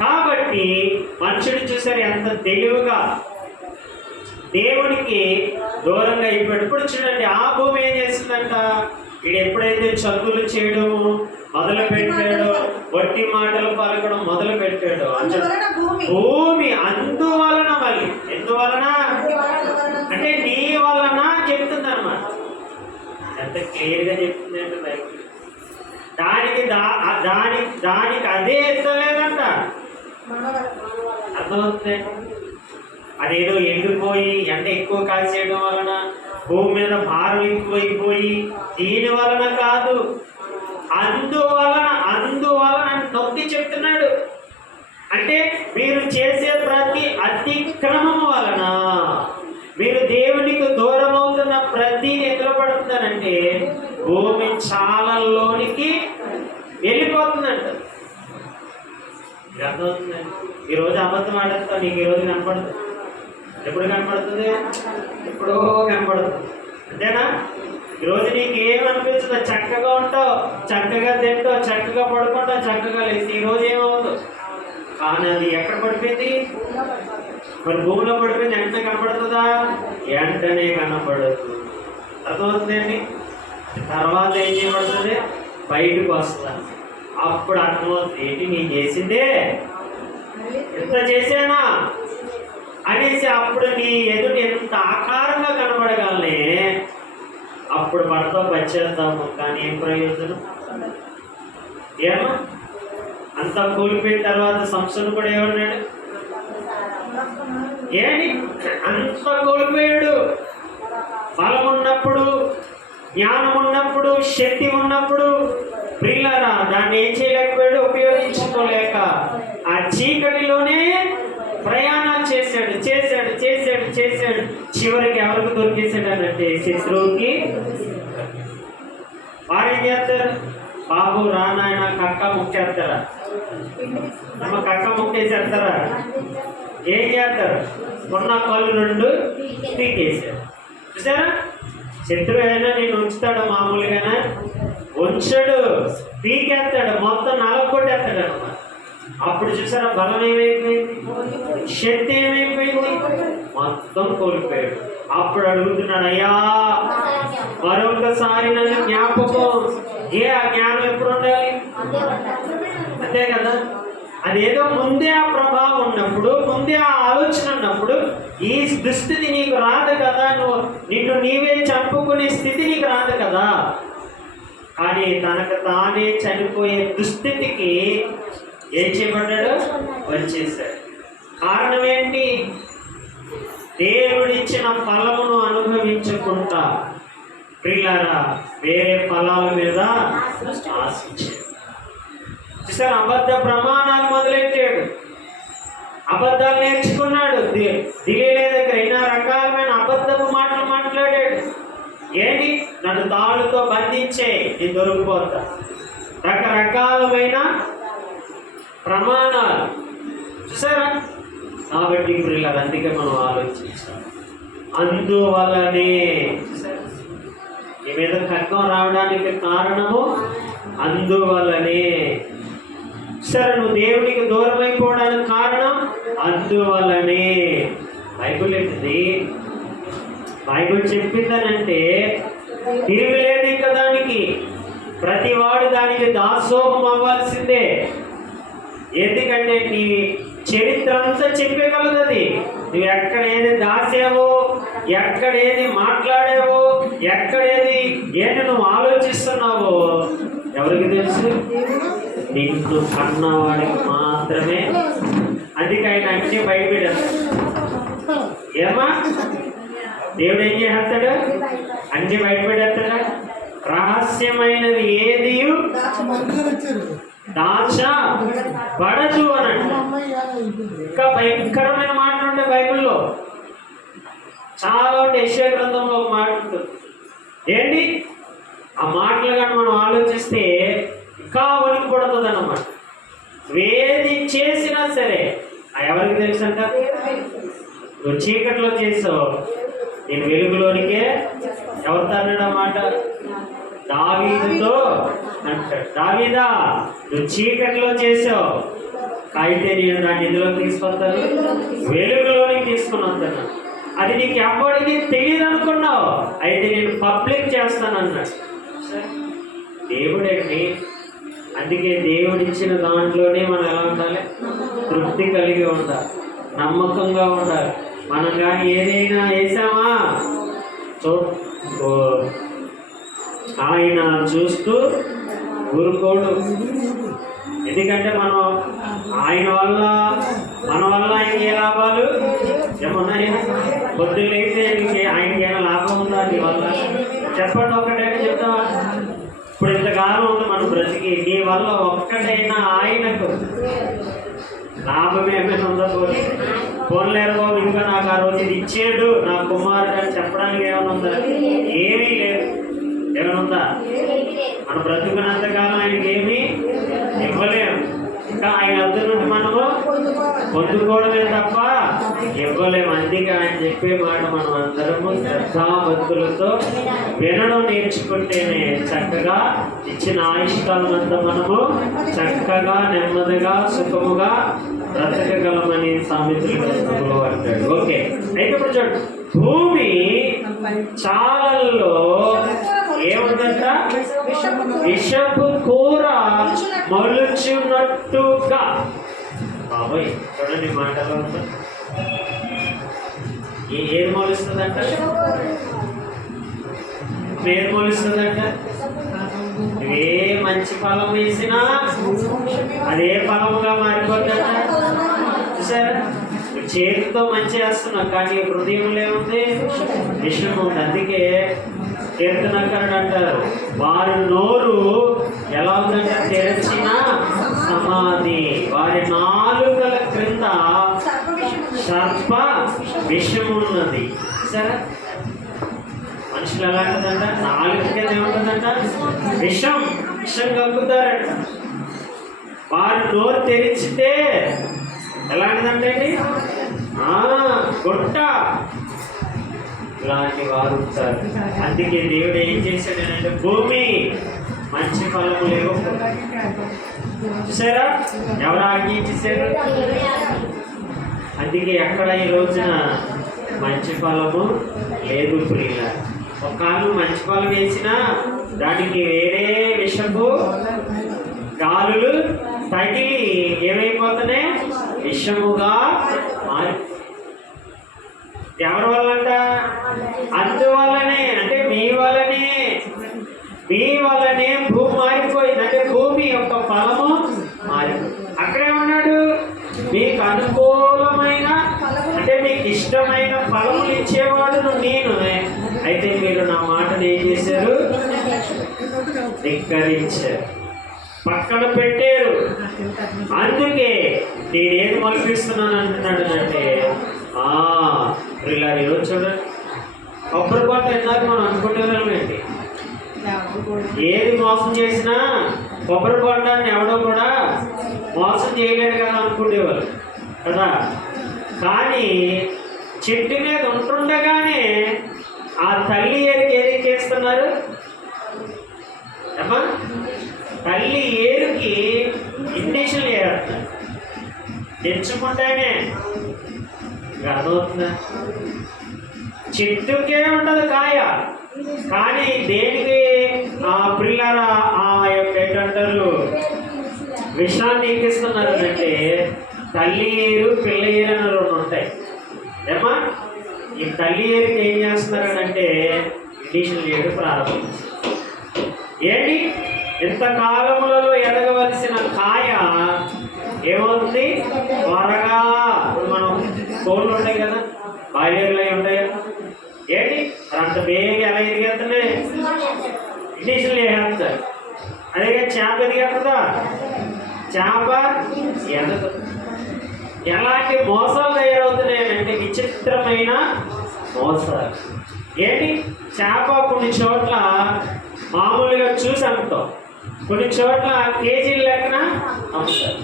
కాబట్టి మనుషుడు చూసారు ఎంత తెలివిగా దేవునికి దూరంగా అయిపోయాడు. ఇప్పుడు చూడండి, ఆ భూమి ఏం చేస్తుందంట, వీడు ఎప్పుడైతే చదువులు చేయడము, మొదలు పెట్టాడు, వట్టి మాటలు పలకడం మొదలు పెట్టాడు. అందువలన భూమి అందువలన, మళ్ళీ ఎందువలన అంటే నీ వలన చెప్తుంది అన్నమాట. ఎంత క్లియర్ గా చెప్తుంది అంటే బైబిల్. దానికి అదే ఎత్తలేదంట. అర్థమవుతుంది. అదేదో ఎండిపోయి ఎండ ఎక్కువ కాల్చేయడం వలన, భూమి మీద భారం ఎక్కువైపోయి దీని వలన కాదు, అందువలన నొక్కి చెప్తున్నాడు. అంటే మీరు చేసే ప్రతి అతిక్రమం వలన, మీరు దేవునికి దూరం అవుతున్న ప్రతి ఎందులో పడుతున్నారంటే భూమి చాలల్లోనికి వెళ్ళిపోతుందంట. అర్థమవుతుందండి. ఈరోజు అబద్ధం ఆడేస్తా, నీకు ఈరోజు కనపడుతుంది. ఎప్పుడు కనపడుతుంది? ఎప్పుడో కనపడుతుంది. అంతేనా? ఈరోజు నీకు ఏమనిపిస్తుందో, చక్కగా ఉంటావు, చక్కగా తింటావు, చక్కగా పడుకుంటావు, చక్కగా లేచి ఈరోజు ఏమవుతుంది. కానీ అది ఎక్కడ పడిపోయింది? మరి భూమిలో పడిపోయింది. వెంటనే కనపడుతుందా? వెంటనే కనపడుతుంది. అర్థమవుతుందండి. తర్వాత ఏం చేయబడుతుంది? బయటకు వస్తుంది. అప్పుడు అర్థమవుతుంది, ఏంటి నేను చేసిందే ఎంత చేసానా అనేసి అప్పుడు నీ ఎదుటి ఎంత ఆకారంగా కనబడగలనే. అప్పుడు పడతా పచ్చేస్తాము. కానీ ఏం ప్రయోజనం? ఏమో అంతా కూలిపోయిన తర్వాత సంస్థను కూడా ఏమన్నాడు? ఏంటి అంత కోల్పోయాడు. బలం ఉన్నప్పుడు, జ్ఞానం ఉన్నప్పుడు, శక్తి ఉన్నప్పుడు ప్రియులారా దాన్ని ఏం చేయలేకపోయాడు? ఉపయోగించుకోలేక ఆ చీకటిలోనే ప్రయాణాలు చేశాడు. చివరికి ఎవరికి దొరికేసాడు అనంటే శత్రువుకి. వారు ఏం చేస్తారు? బాబు రానాయన కక్క ముక్కేస్తారా? ನಮ್ಮ కక్క ముక్కేసేస్తారా? ఏం చేస్తారు? ఉన్న కళ్ళు రెండు పీకేసారు. చూసారా? శత్రువు అయినా నేను ఉంచుతాడు, మామూలుగానే ఉంచడు, పీకేస్తాడు, మొత్తం నలగొట్టేస్తాడు అనమాట. అప్పుడు చూసారా బలం ఏమైపోయింది, శక్తి ఏమైపోయింది, మొత్తం కోల్పోయాడు. అప్పుడు అడుగుతున్నాడు, అయ్యా మరొకసారి నన్ను జ్ఞాపకం. ఆ జ్ఞానం ఎప్పుడు ఉండాలి? అంతే కదా. అదేదో ముందే ఆ ప్రభావం ఉన్నప్పుడు, ముందే ఆ ఆలోచన ఉన్నప్పుడు ఈ దుస్థితి నీకు రాదు కదా, నిన్ను నీవే చంపుకునే స్థితి నీకు రాదు కదా. కానీ తనకు తానే చనిపోయే దుస్థితికి ఏం చేయబడ్డాడు? వచ్చేసాడు. కారణం ఏంటి? దేవుడిచ్చిన ఫలమును అనుభవించుకుంటా ప్రియులారా వేరే ఫలాల మీద ఆశించాడు. చూసారు? అబద్ధ ప్రమాణాలు మొదలెట్టాడు, అబద్ధాలు నేర్చుకున్నాడు. దిలీలే దగ్గర ఎన్నో రకాలమైన అబద్ధపు మాటలు మాట్లాడాడు. ఏంటి? నన్ను తాళ్ళతో బంధించే నేను దొరికిపోతా. రకరకాలమైన ప్రమాణాలు. చూసారా? కాబట్టి ప్రియులారా అందుకే మనం ఆలోచించాలి. అందువల్లనే ఈ మీద ఖడ్గం రావడానికి కారణము అందువల్లనే. సరే, నువ్వు దేవునికి దూరం అయిపోవడానికి కారణం అందువల్లనే. బైబిల్ ఏంటిది? బైబిల్ చెప్పిందనంటే తిరుగులేదు ఇంకా దానికి. ప్రతివాడు దానికి దాసోహం అవ్వాల్సిందే. ఎందుకంటే నీ చరిత్ర అంతా చెప్పగలగది. నువ్వు ఎక్కడ ఏది దాసావో, ఎక్కడ ఏది మాట్లాడావో, ఎక్కడేది ఏంటి నువ్వు ఆలోచిస్తున్నావో ఎవరికి తెలుసు? నిన్ను కన్నవాడికి మాత్రమే. అందుకే ఆయన అన్ని బయటపెడతాడు. ఏమా దేవుడు ఏం చేస్తాడు? అన్ని బయటపెడతాడా? రహస్యమైనది ఏది దాచబడదు అని అంటే ఇంకా భయంకరమైన మాటలు ఉంటాయి బైబిల్లో. చాలా ఉంటే యెషయా గ్రంథంలో ఒక మాట ఉంటుంది. ఏంటి ఆ మాటలు కానీ మనం ఆలోచిస్తే ఇంకా వణికి పడుతుంది అన్నమాట. ఏది చేసినా సరే ఎవరికి తెలుసు అంట? నువ్వు చీకట్లో చేసావు, నేను వెలుగులోనికే ఎవరితో అన్నాడు ఆ మాట? దావీదుతో అంటాడు. దావీదా, నువ్వు చీకట్లో చేసావు, అయితే నేను దాన్ని ఎందులో తీసుకొస్తాను? వెలుగులోనికి తీసుకుని వస్తాను. అది నీకు ఎవరికి తెలియదు అనుకున్నావు, అయితే నేను పబ్లిక్ చేస్తాను అన్నాడు. దేవుడండి అందుకే దేవుడిచ్చిన దాంట్లోనే మనం ఎలా ఉండాలి? తృప్తి కలిగి ఉండాలి, నమ్మకంగా ఉండాలి. మనం కానీ ఏదైనా వేసామా ఆయన చూస్తూ ఊరుకోడు. ఎందుకంటే మనం ఆయన వల్ల మన వల్ల ఆయనకి ఏ లాభాలు ఏమన్నాయి? పొద్దున్నైతే ఆయనకైనా లాభం ఉందా నీ వల్ల? చెప్పండి, ఒక్కటైనా చెప్తావా? ఇప్పుడు ఇంతకాలం ఉంది మనం బ్రతికి, నీ వల్ల ఒక్కటైనా ఆయనకు లాభం ఏమైనా ఉందా? పోన్లేరు బాబు, ఇంకా నాకు ఆ రోజు ఇది ఇచ్చాడు నా కుమారుడు అని చెప్పడానికి ఏమైనా ఉందా? ఏమీ లేదు. ఏమైనా ఉందా? మన బ్రతుకున్నంతకాలం ఆయనకి ఏమీ ఇవ్వలేము. ఇంకా ఆయన వద్ద నుండి మనము పొందుకోవడమే తప్ప ఇవ్వలేము. అందుకే ఆయన చెప్పే మాట మనం అందరము శ్రద్ధాభక్తులతో వినడం నేర్చుకుంటేనే చక్కగా ఇచ్చిన ఆయుష్కాలమంతా మనము చక్కగా నెమ్మదిగా సుఖముగా బ్రతకగలమని సామెతల గ్రంథంలో అంటాడు. ఓకే, అయితే ఇప్పుడు చూడండి, భూమి చాలల్లో ఏముందంట? విషపు కూర మొలుచున్నట్టుగా. బాబాయ్ చూడండి మాటలో ఏది మొలుస్తుందంట? ఏది మొలుస్తుందంట? ఏ మంచి ఫలం వేసినా అదే ఫలముగా మారిపోతుందంట. చూసారా? చేతితో మంచి వేస్తున్నాం కానీ హృదయంలో ఏముంది? విషయం ఉంది. అందుకే కీర్తనకారుడు అంటారు, వారి నోరు ఎలా ఉందంటే తెరచిన సమాధి, వారి నాలుకల క్రింద సర్ప విషం ఉన్నది. సరే, మనుషులు ఎలా ఉంటుందంట? నాలుక కింద ఏముంటుందంట? విషం కక్కుతారంట. వారి నోరు తెరిచితే ఎలాంటిదంటే గుట్ట ఇలాంటి వారు ఉంటారు. అందుకే దేవుడు ఏం చేశాడంటే భూమి మంచి ఫలము లేవు. చూసారా? ఎవరు ఆజ్ఞించేశారు? అందుకే ఎక్కడ ఈ రోజున మంచి ఫలము లేదు ప్రియుల. ఒక కాలం మంచి ఫలం వేసినా దానికి వేరే విషపు గాలులు తగిలి ఏమైపోతున్నాయి? విషముగా మారి. ఎవరి వల్లంట? అందువల్లనే, అంటే మీ వల్లనే భూమి మారిపోయింది. అంటే భూమి యొక్క ఫలము మారిపోయింది. అక్కడే ఉన్నాడు, మీకు అనుకూలమైన అంటే మీకు ఇష్టమైన ఫలములు ఇచ్చేవాడు నేను. అయితే మీరు నా మాటను ఏం చేశారు? ధిక్కరించారు, పక్కన పెట్టారు. అందుకే నేనేది మొలిపిస్తున్నాను అంటున్నాడు అంటే ఇలా ఈరోజు చూడండి, కొబ్బరి పంట ఎన్నారు మనం అనుకునేవాళ్ళం ఏంటి? ఏది మోసం చేసినా కొబ్బరి పంటని ఎవడో కూడా మోసం చేయలేడు కదా అనుకునేవాళ్ళు కదా. కానీ చెట్టు మీద ఉంటుండగానే ఆ తల్లి ఏది చేస్తున్నారు? అమ్మా, తల్లి ఏరుకి ఇంజక్షన్ వేస్తారు తెచ్చుకుంటేనే. అర్థమవుతుందా? చెట్టుకే ఉండదు కాయ, కానీ దేనికి పిల్లరా ఆ యొక్క ఏంటంటారు విషాన్ని ఎక్కిస్తున్నారు అంటే తల్లి ఏరు పిల్ల ఏరు అని రెండు ఉంటాయి. ఏమా, ఈ తల్లి ఏరుకి ఏం చేస్తున్నారనంటే ఇంజక్షన్ ఏరు ప్రారంభం. ఏంటి? ఇంతకాలములలో ఎదగవలసిన కాయ ఏమవుతుంది? త్వరగా మనం కోళ్ళు ఉంటాయి కదా, బాయిలర్లు అవి ఉంటాయి కదా, ఏంటి అంత బేగ ఎలా ఎదిగేస్తున్నాయి? ఇంజక్షన్లు వేసేస్తారు. అదే చేప ఎదిగేస్తుందా? చేప ఎదగదు. ఎలాంటి మోసాలు తయారవుతున్నాయంటే విచిత్రమైన మోసాలు. ఏంటి? చేప కొన్ని చోట్ల మామూలుగా చూసి అమ్ముతాం, కొన్ని చోట్ల కేజీల లెక్కన అమ్ముతారు.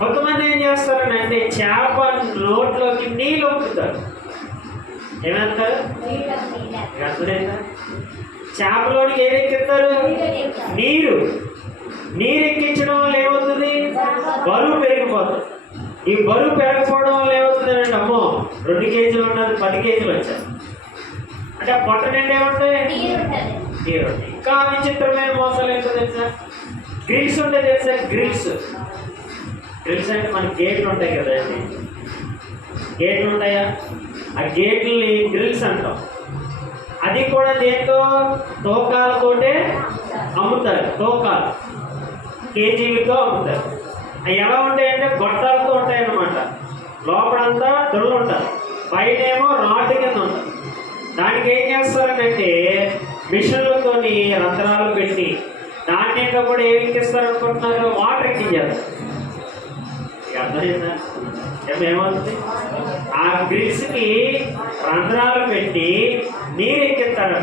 కొంతమంది ఏం చేస్తారని అంటే చేప నోట్లోకి నీళ్ళు ఒప్పుతారు. ఏమంటారు? చేపలోనికి ఏది ఎక్కిస్తారు? నీరు. నీరు ఎక్కించడం వల్ల ఏమవుతుంది? బరువు పెరిగిపోతుంది. ఈ బరువు పెరగకపోవడం వల్ల ఏమవుతుంది అంటే అమ్మో 2 కేజీలు ఉన్నది 10 కేజీలు వచ్చారు అంటే ఆ పొట్ట నిండా ఏముంటాయి? నీరు ఉంటాయి. ఇంకా విచిత్రమైన మోసాలు ఏంటో తెలుసా? గ్రిల్స్ ఉంటాయి తెలుసా? గ్రిల్స్ అంటే మన గేట్లు ఉంటాయి కదండి, గేట్లు ఉంటాయా? ఆ గేట్లని గ్రిల్స్ అంటాం. అది కూడా దేంతో? తోకాలతోటే అమ్ముతారు. తోకాలు కేజీలతో అమ్ముతారు. అవి ఎలా ఉంటాయంటే గొట్టాలతో ఉంటాయన్నమాట. లోపలంతా దొరలు ఉంటారు, పైనేమో రాడ్ కింద ఉంటుంది. దానికి ఏం చేస్తారంటే మిషన్లతోని రంధ్రాలు పెట్టి దాంట్లో కూడా ఏమి ఎక్కిస్తారు అనుకుంటున్నారు? వాటర్ ఎక్కించారు. అర్థమైందా? ఏమవుతుంది? ఆ గ్రిల్స్కి రంధ్రాలు పెట్టి నీరు ఎక్కిస్తారు.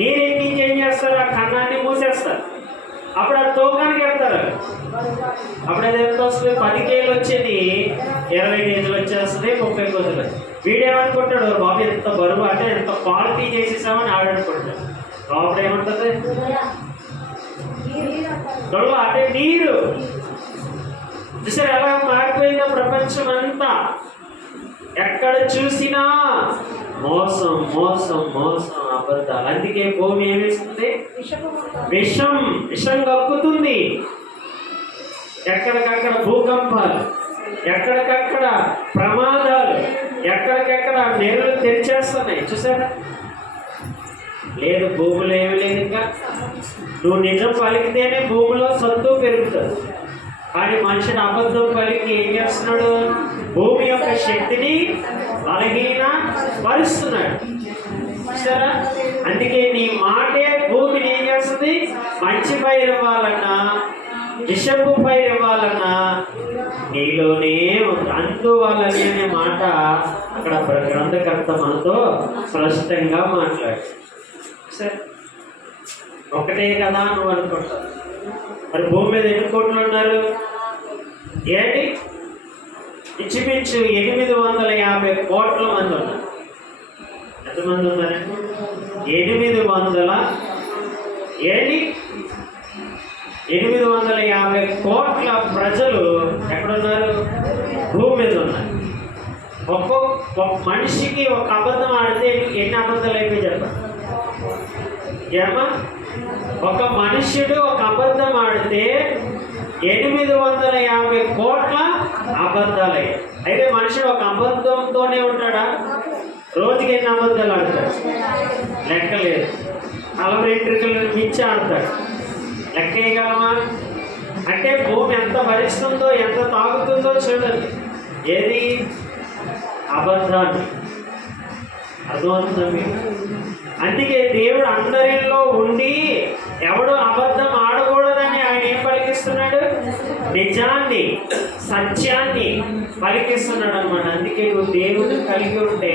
నీరు ఎక్కించి ఏం చేస్తారు? ఆ కన్నాన్ని మూసేస్తారు. అప్పుడు ఆ తూకానికి వెళ్తారు. అప్పుడు అది ఎంత వస్తుంది? 10 కేజీలు వచ్చేది 20 కేజీలు వచ్చేస్తుంది, 30 కేజీలు. వీడేమనుకుంటాడు? బాబు ఎంత బరువు అంటే ఎంత క్వాలిటీ చేసేసామని ఆడనుకుంటాడు. లోపల ఏమంటుంది? దొడవ అంటే నీరు. చూసారు ఎలా మారిపోయిందో ప్రపంచం అంతా? ఎక్కడ చూసినా మోసం మోసం మోసం, అబద్ధాలు. అందుకే భూమి ఏమేస్తుంది? విషం కక్కుతుంది. ఎక్కడికక్కడ భూకంపాలు, ఎక్కడికక్కడ ప్రమాదాలు, ఎక్కడికక్కడ నెరలు తెరిచేస్తున్నాయి. చూసారా? లేదు, భూమిలో ఏమి లేదు. ఇంకా నువ్వు నిజం పలికితేనే భూమిలో సత్తు పెరుగుతుంది. కానీ మనిషిని అబద్ధం పలికి ఏం చేస్తున్నాడు? భూమి యొక్క శక్తిని బలహీన పరుస్తున్నాడు. చూసారా? అందుకే నీ మాటే భూమిని ఏం చేస్తుంది? మంచి పైరు ఇవ్వాలన్నా విషపు పైరు ఇవ్వాలన్నా నీలోనే ఉంది. అందువల్లనే అనే మాట అక్కడ గ్రంథకర్త మనతో స్పష్టంగా మాట్లాడు. సరే, ఒకటే కదా నువ్వు అనుకుంటావు. మరి భూమి మీద ఎన్ని కోట్లు ఉన్నారు? ఏంటి? ఇంచుమించు 850 కోట్ల మంది ఉన్నారు. ఎంతమంది ఉన్నారండి? 850 కోట్ల ప్రజలు ఎక్కడున్నారు? భూమి మీద ఉన్నారు. ఒక్కొక్క మనిషికి ఒక అబద్ధం ఆడితే ఎన్ని అబద్ధాలు అయిపోయి చెప్పండి. ఏమా? ఒక మనుష్యుడు ఒక అబద్ధం ఆడితే 850 కోట్ల అబద్ధాలు. అయితే మనుషుడు ఒక అబద్ధంతోనే ఉంటాడా? రోజుకి ఎన్ని అబద్ధాలు ఆడతాడు? లెక్క లేదు. 40 ఎంట్రికలు మించి ఆడతాడు. లెక్క వేయగలమా? అంటే భూమి ఎంత భరిస్తుందో, ఎంత తాగుతుందో చూడండి. ఏది? అబద్ధాన్ని. అర్థమవుతుందా మీకు? అందుకే దేవుడు అందరిలో ఉండి ఎవడు అబద్ధం ఆడకూడదని ఆయన ఏం పలికిస్తున్నాడు? నిజాన్ని, సత్యాన్ని పలికిస్తున్నాడు అనమాట. అందుకే నువ్వు దేవుడిని కలిగి ఉంటే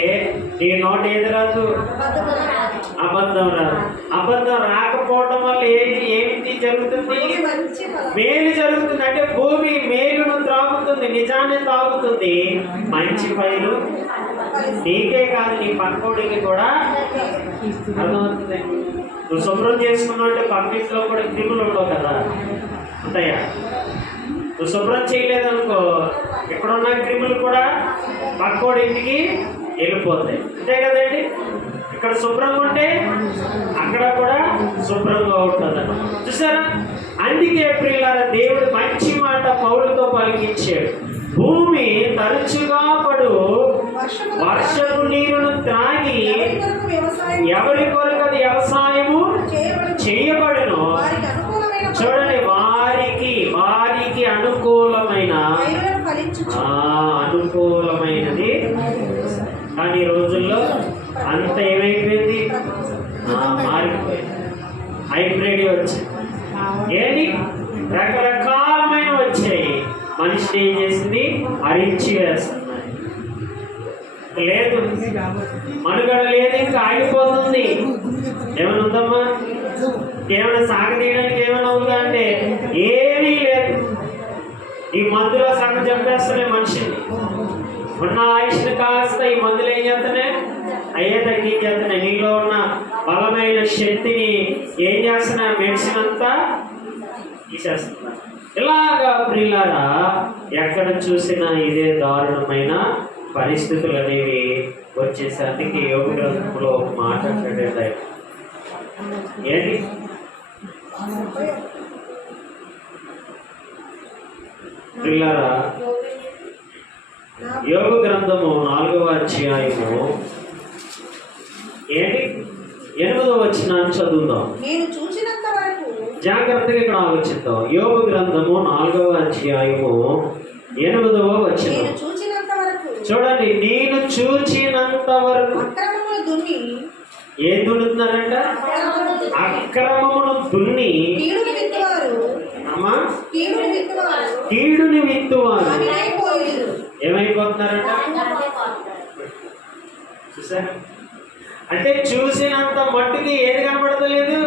నీ నోట ఏది రాదు? అబద్ధం రాదు. అబద్ధం రాకపోవడం వల్ల ఏమిటి జరుగుతుంది? మేలు జరుగుతుంది. అంటే భూమి మేలును త్రాగుతుంది, నిజాన్ని తాగుతుంది. మంచి పైరు నీకే కాదు, నీ పక్కోడికి కూడా అర్థమవుతుంది. నువ్వు శుభ్రం చేసుకున్నావు అంటే పబ్లిక్లో కూడా క్రిములు ఉండవు కదా, ఉంటాయా? నువ్వు శుభ్రం చేయలేదనుకో, ఎక్కడున్న క్రిములు కూడా పక్కోడి ఇంటికి వెళ్ళిపోతాయి. అంతే కదండి? ఇక్కడ శుభ్రంగా ఉంటే అక్కడ కూడా శుభ్రంగా ఉంటుంది. చూసారా? అందుకే ప్రియులారా, దేవుడు మంచి మాట పౌలుతో పలికించాడు. భూమి తరచుగా పడు వర్షపు నీరును త్రాగి ఎవరి కొరకు అది వ్యవసాయము చేయబడును. చూడండి, వారికి అనుకూలమైనది. కానీ ఈ రోజుల్లో అంత ఏమైపోయింది? మారిపోయింది. హైబ్రిడ్ వచ్చాయి. ఏది? రకరకాలమైన వచ్చాయి. మనిషిని ఏం చేసింది? హరించి వేస్తున్నాయి. లేదు, మనుగడ లేదు, ఇంకా ఆగిపోతుంది. ఏమైనా ఉందమ్మా? ఏమైనా సాగదీయడానికి ఏమైనా ఉందా అంటే ఏమీ లేదు. ఈ మందులో సగం చంపేస్తున్నాయి మనిషిని. ఉన్న ఆయుష్ని కాస్త ఈ మందులు ఏం చేస్తున్నాయి? అయ్యే తగ్గించేస్తున్నాయి. నీలో ఉన్న బలమైన శక్తిని ఏం చేస్తున్నా? మెడిసిన్ అంతా తీసేస్తున్నా. ఇలాగా ప్రియులారా, ఎక్కడ చూసినా ఇదే దారుణమైన పరిస్థితులు అనేవి వచ్చేసరికి యోగ గ్రంథంలో ఒక మాట అంటాడు. ఏంటి? పిల్లరా, యోబు గ్రంథము 4వ అధ్యాయము ఏంటి 8వ వచనాన్ని చదువుదాం. నేను చూచినంత వరకు, జాగ్రత్తగా ఇక్కడ ఆలోచిద్దాం. యోబు గ్రంథము 4వ అధ్యాయము 8వ వచనం నేను చూచినంత వరకు చూడండి. నేను చూచినంత వరకు అక్రమములు దున్ని, ఏం దున్నుతున్నారంట? అక్రమమును దున్ని కీడుని విత్తువారు, అమ్మా కీడుని విత్తువారు కీడుని విత్తువారు దానినైపోయేరు. ఏమైపోతున్నారంట? చూసారా? అంటే చూసినంత మట్టుకి ఏది కనబడతలేదు?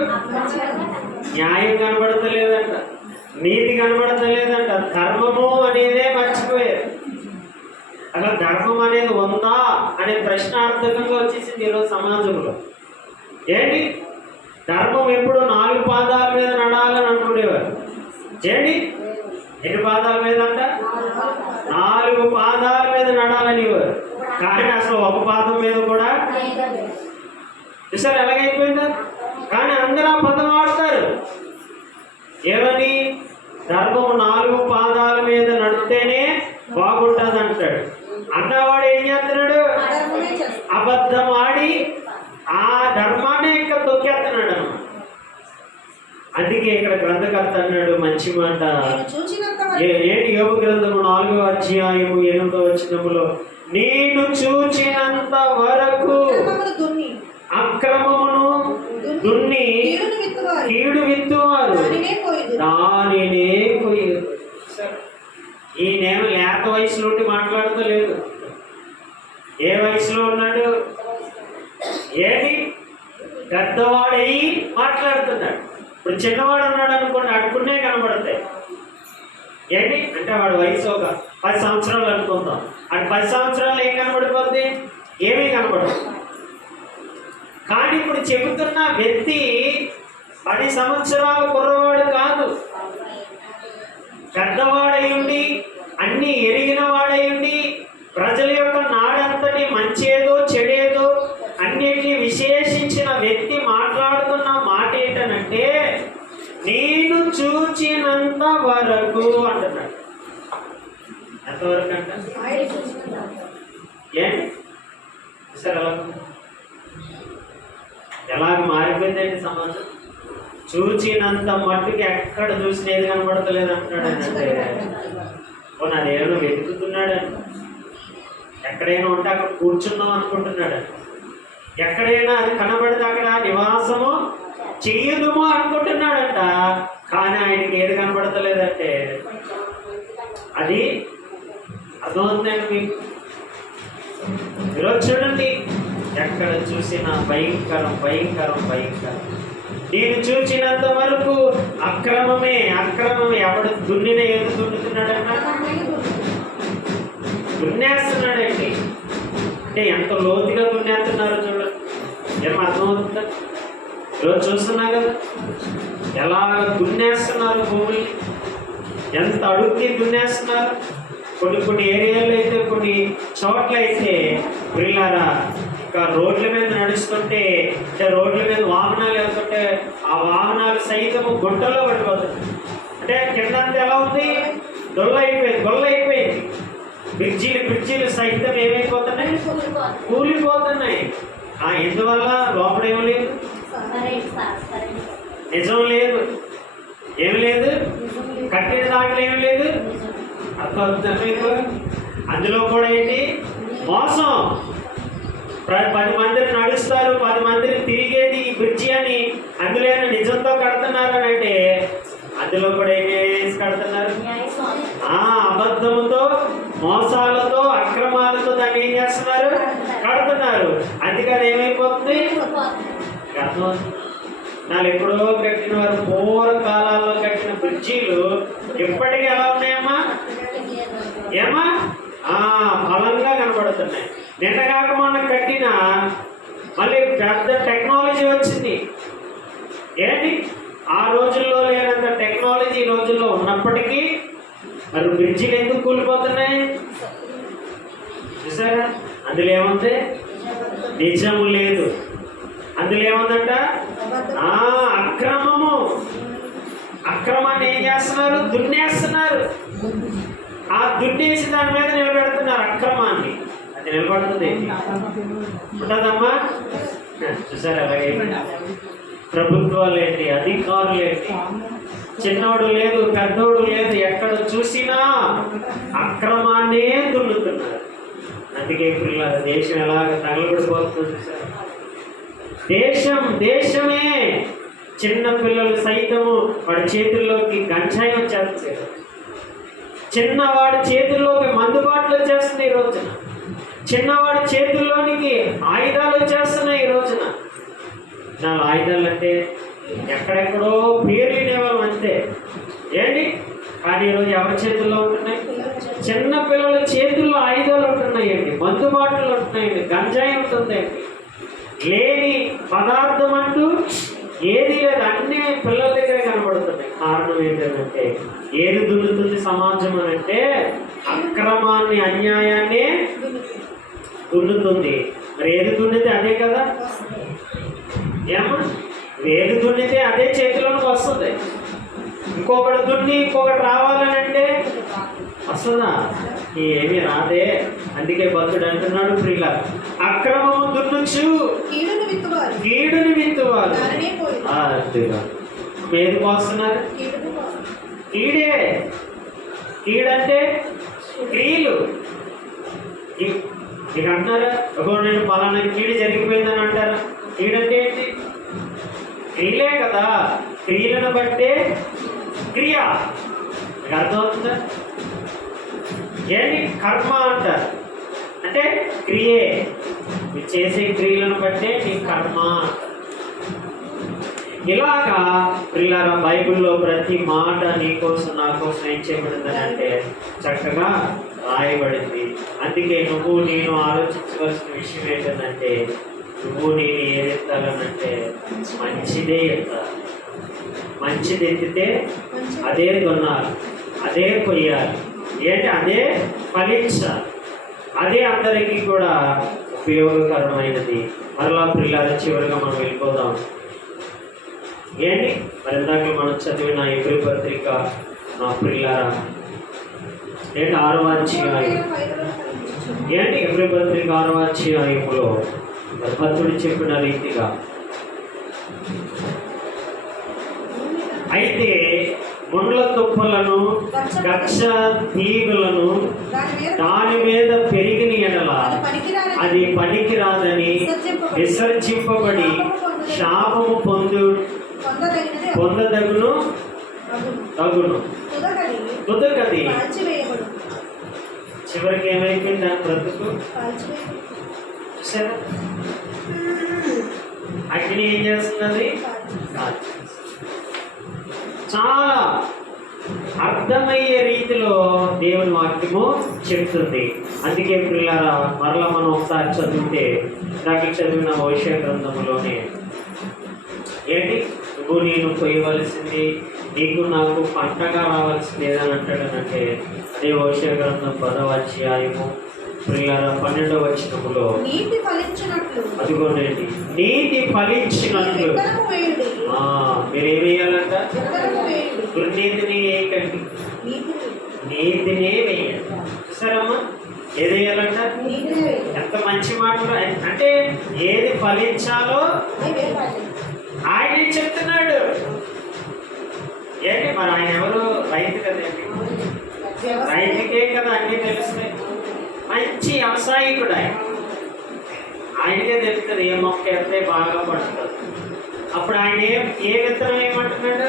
న్యాయం కనబడతలేదంట, నీతి కనబడతలేదంట, ధర్మము అనేదే మర్చిపోయారు. అసలు ధర్మం అనేది ఉందా అనే ప్రశ్నార్థకంగా వచ్చేసింది ఈరోజు సమాజంలో. ఏంటి ధర్మం? ఎప్పుడు 4 పాదాల మీద నడాలని అనుకునేవారు. ఏంటి ఎన్ని పాదాల మీద అంట? 4 పాదాల మీద నడాలనివారు. కానీ అసలు ఒక పాదం మీద కూడా చూసారు ఎలాగైపోయిందా? కానీ అందరూ ఆ పదం వాడతారు. ఏమని? ధర్మం 4 పాదాల మీద నడితేనే బాగుంటుంది అంటాడు. అన్నవాడు ఏం చేస్తున్నాడు? అబద్ధం ఆడి ఆ ధర్మాన్ని ఇంకా తొక్కేస్తున్నాడు అన్నమాట. అందుకే ఇక్కడ గ్రంథకర్త అన్నాడు మంచి మాట. ఏంటి? యోబు గ్రంథము 4వ అధ్యాయము 8వ వచనములో, నేను చూచినంత వరకు అక్రమమును దున్ని కీడు విత్తువారు దానినే కొయ్యరు. ఈయనేమో లేత వయసులో ఉండి మాట్లాడతలేదు. ఏ వయసులో ఉన్నాడు? ఏంటి? పెద్దవాడయి మాట్లాడుతున్నాడు. ఇప్పుడు చిన్నవాడు ఉన్నాడు అనుకోండి, అడుకునే కనబడతాయి. ఏంటి అంటే వాడు వయసు ఒక 10 సంవత్సరాలు అనుకుందాం. అది 10 సంవత్సరాలు ఏం కనబడిపోద్ది? ఏమీ కనబడదు. కానీ ఇప్పుడు చెబుతున్న వ్యక్తి 10 సంవత్సరాల కుర్రవాడు కాదు, పెద్దవాడయుండి అన్ని ఎరిగిన వాడయుండి ప్రజల యొక్క నాడంతటి మంచేదో చెడేదో అన్నిటిని విశేషించిన వ్యక్తి మాట్లాడుతున్న మాట ఏంటనంటే, నేను చూచినంత వరకు అంటున్నాడు. ఎంతవరకు అంట? ఏంటి సరే ఎలాగ మారిపోయిందండి సమాజం? చూచినంత మట్టుకి ఎక్కడ చూసినది కనబడతలేదు అంటున్నాడు. అంటే అదేమో వెతుకుతున్నాడండి. ఎక్కడైనా ఉంటే అక్కడ కూర్చుందాం అనుకుంటున్నాడు. ఎక్కడైనా అది కనబడితే అక్కడ నివాసము చెయ్యదుమో అనుకుంటున్నాడంట. కానీ ఆయనకి ఏది కనబడతలేదంటే అది అర్థమవుతుందండి మీకు. ఈరోజు చూడండి, ఎక్కడ చూసినా భయంకరం భయంకరం భయంకరం. నేను చూచినంత వరకు అక్రమమే అక్రమమే. ఎవడు దున్నిన ఏది దున్నుతున్నాడన్నా? దున్నేస్తున్నాడండి. అంటే ఎంత లోతుగా దున్నేస్తున్నారు చూడండి. ఏం అర్థమవుతుందా? ఈరోజు చూస్తున్నా కదా ఎలా దున్నేస్తున్నారు భూముల్ని, ఎంత అడుగుకి దున్నేస్తున్నారు. కొన్ని ఏరియాల్లో అయితే, కొన్ని చోట్ల అయితే పిల్లారా ఇంకా రోడ్ల మీద నడుస్తుంటే, రోడ్ల మీద వాహనాలు వెళ్తుంటే ఆ వాహనాలు సైతము గుంటల్లో పడిపోతుంది. అంటే కింద అంతా ఎలా ఉంది? గొల్ల అయిపోయింది. బ్రిడ్జీలు సైతం ఏమైపోతున్నాయి? కూలిపోతున్నాయి. ఎందువల్ల? లోపడేమో లేదు, నిజం లేదు, ఏమి లేదు, కట్టిన దాంట్లో ఏమి లేదు. అర్థమవుతుంది? అందులో కూడా ఏంటి? మోసం. 10 మందిని నడుస్తారు, 10 మందిని తిరిగేది ఈ బ్రిడ్జి అని అందులో నిజంతో కడుతున్నారు అని అంటే అందులో కూడా ఏమేసి కడుతున్నారు? అబద్ధముతో, మోసాలతో, అక్రమాలతో దాన్ని ఏం చేస్తున్నారు? కడుతున్నారు. అందుకని ఏమైపోతుంది? అర్థమవుతుంది? నాలు ఎప్పుడో కట్టిన వారు పూర్వ కాలాల్లో కట్టిన బ్రిడ్జీలు ఇప్పటికీ ఎలా ఉన్నాయమ్మా? ఏమా బలంగా కనబడుతున్నాయి. నిన్న కాక మొన్న కట్టిన మళ్ళీ పెద్ద టెక్నాలజీ వచ్చింది. ఏంటి? ఆ రోజుల్లో లేనంత టెక్నాలజీ ఈ రోజుల్లో ఉన్నప్పటికీ మరి బ్రిడ్జిలు ఎందుకు కూలిపోతున్నాయి? చూసారా? అందులో ఏముంది? నిజము లేదు. అందులో ఏముందంట? అక్రమము. అక్రమాన్ని ఏం చేస్తున్నారు? దున్నేస్తున్నారు. ఆ దున్నేసి దాని మీద నిలబెడుతున్నారు అక్రమాన్ని. అది నిలబడుతుంది ఉంటుందమ్మా. చూసారు అలాగే ప్రభుత్వాలు ఏంటి, అధికారులు ఏంటి, చిన్నోడు లేదు పెద్దోడు లేదు, ఎక్కడ చూసినా అక్రమాన్నే దున్నుతున్నారు. అందుకే పిల్లల దేశం ఎలాగ తగలబడిపోతుంది సార్. దేశమే చిన్న పిల్లలు సైతము వాడి చేతుల్లోకి గంజాయి వచ్చేస్తారు, చిన్నవాడి చేతుల్లోకి మందుబాట్లు వచ్చేస్తున్నాయి ఈ రోజున, చిన్నవాడి చేతుల్లోనికి ఆయుధాలు వచ్చేస్తున్నాయి ఈ రోజున. నా ఆయుధాలు అంటే ఎక్కడెక్కడో పేరు వినేవాళ్ళం అంతే ఏంటి, కానీ ఈరోజు ఎవరి చేతుల్లో ఉంటున్నాయి? చిన్న పిల్లల చేతుల్లో ఆయుధాలు ఉంటున్నాయండి, మందుబాట్లు ఉంటున్నాయండి, గంజాయి ఉంటుందండి. లేని పదార్థం అంటూ ఏది లేదు, అన్నీ పిల్లల దగ్గరే కనబడుతున్నాయి. కారణం ఏంటంటే ఏది దున్నుతుంది సమాజం అని అంటే అక్రమాన్ని, అన్యాయాన్ని దున్నుతుంది. మరి ఏది దున్నితే అదే కదా ఏమా, ఏది దున్నితే అదే చేతిలోకి వస్తుంది. ఇంకొకటి దున్ని ఇంకొకటి రావాలని అంటే వస్తుందా? ఏమి రాదే. అందుకే భక్తుడు అంటున్నాడు, ప్రియుల అక్రమము దున్నుచు కీడుని విత్తువారు. ఏది పోస్తున్నారు? కీడే. కీడంటే క్రియలు. ఇక అంటారా, నేను పలానా కీడు జరిగిపోయిందని అంటారా? కీడంటే ఏంటి? క్రియలే కదా. క్రియలను బట్టే క్రియ. మీకు అర్థమవుతుందా? ఏంటి కర్మ అంటారు అంటే క్రియే. మీరు చేసే క్రియలను బట్టే నీ కర్మ. ఇలాగా పిల్లల బైబిల్లో ప్రతి మాట నీకోసం నా కోసం ఏం చేయబడిందని అంటే చక్కగా రాయబడింది. అందుకే నువ్వు నేను ఆలోచించవలసిన విషయం ఏంటంటే నువ్వు నేను ఏది ఎత్తాలనంటే మంచిదే ఎత్తాలి. మంచిది ఎత్తితే అదే దున్నాలి, అదే కొయ్యాలి, ఏంటి అదే ఫలించాలి, అదే అందరికీ కూడా ఉపయోగకరమైనది. మరలా పిల్లల చివరిగా మనం వెళ్ళిపోదాం. ఏంటి మరి ఇందాక మనం చదివిన ఎబ్రీ పత్రిక నా పిల్లల ఏంటి 6వ అధ్యాయం, ఏంటి ఎబ్రీ పత్రిక 6వ అధ్యాయంలో భక్తుడు చెప్పిన రీతిగా అయితే ముండ్ల తుప్పలను గచ్చ తీగలను దాని మీద పెరిగిన ఎడల అది పనికిరాదని విసర్జింపబడి శాపము పొందదగును తుదకది. చివరికి ఏమైపోయింది దాని బ్రతుకు? చూసారా, అగ్ని ఏం చేస్తున్నది? చాలా అర్థమయ్యే రీతిలో దేవుని వాక్యము చెప్తుంది. అందుకే పిల్లల మరలా మనం ఒకసారి చదివితే దానికి చదివిన భవిష్య గ్రంథంలోనే ఏంటి నువ్వు నేను కొయ్యవలసింది, నీకు నాకు పంటగా రావాల్సింది ఏదని అంటాడనంటే అదే భవిష్య గ్రంథం 10వ అధ్యాయము పిల్లల 12వ వచనములో అదిగోనండి నీతి ఫలించినట్లు మీరేమేయాలంట? దుర్నీతిని వేయకండి, నీతినే వేయండి. చూసారమ్మా, ఏది వేయాలంట? ఎంత మంచి మాటలు. అంటే ఏది ఫలించాలో ఆయనే చెప్తున్నాడు. ఏంటి మరి ఆయన ఎవరు? రైతు కదండి, రైతుకే కదా అన్నీ తెలుస్తాయి. మంచి వ్యవసాయకుడు ఆయనకే తెలుస్తుంది ఏ మొక్క వేస్తే బాగా పడుతుంది. అప్పుడు ఆయన ఏ విత్తనం ఏమంటున్నాడు?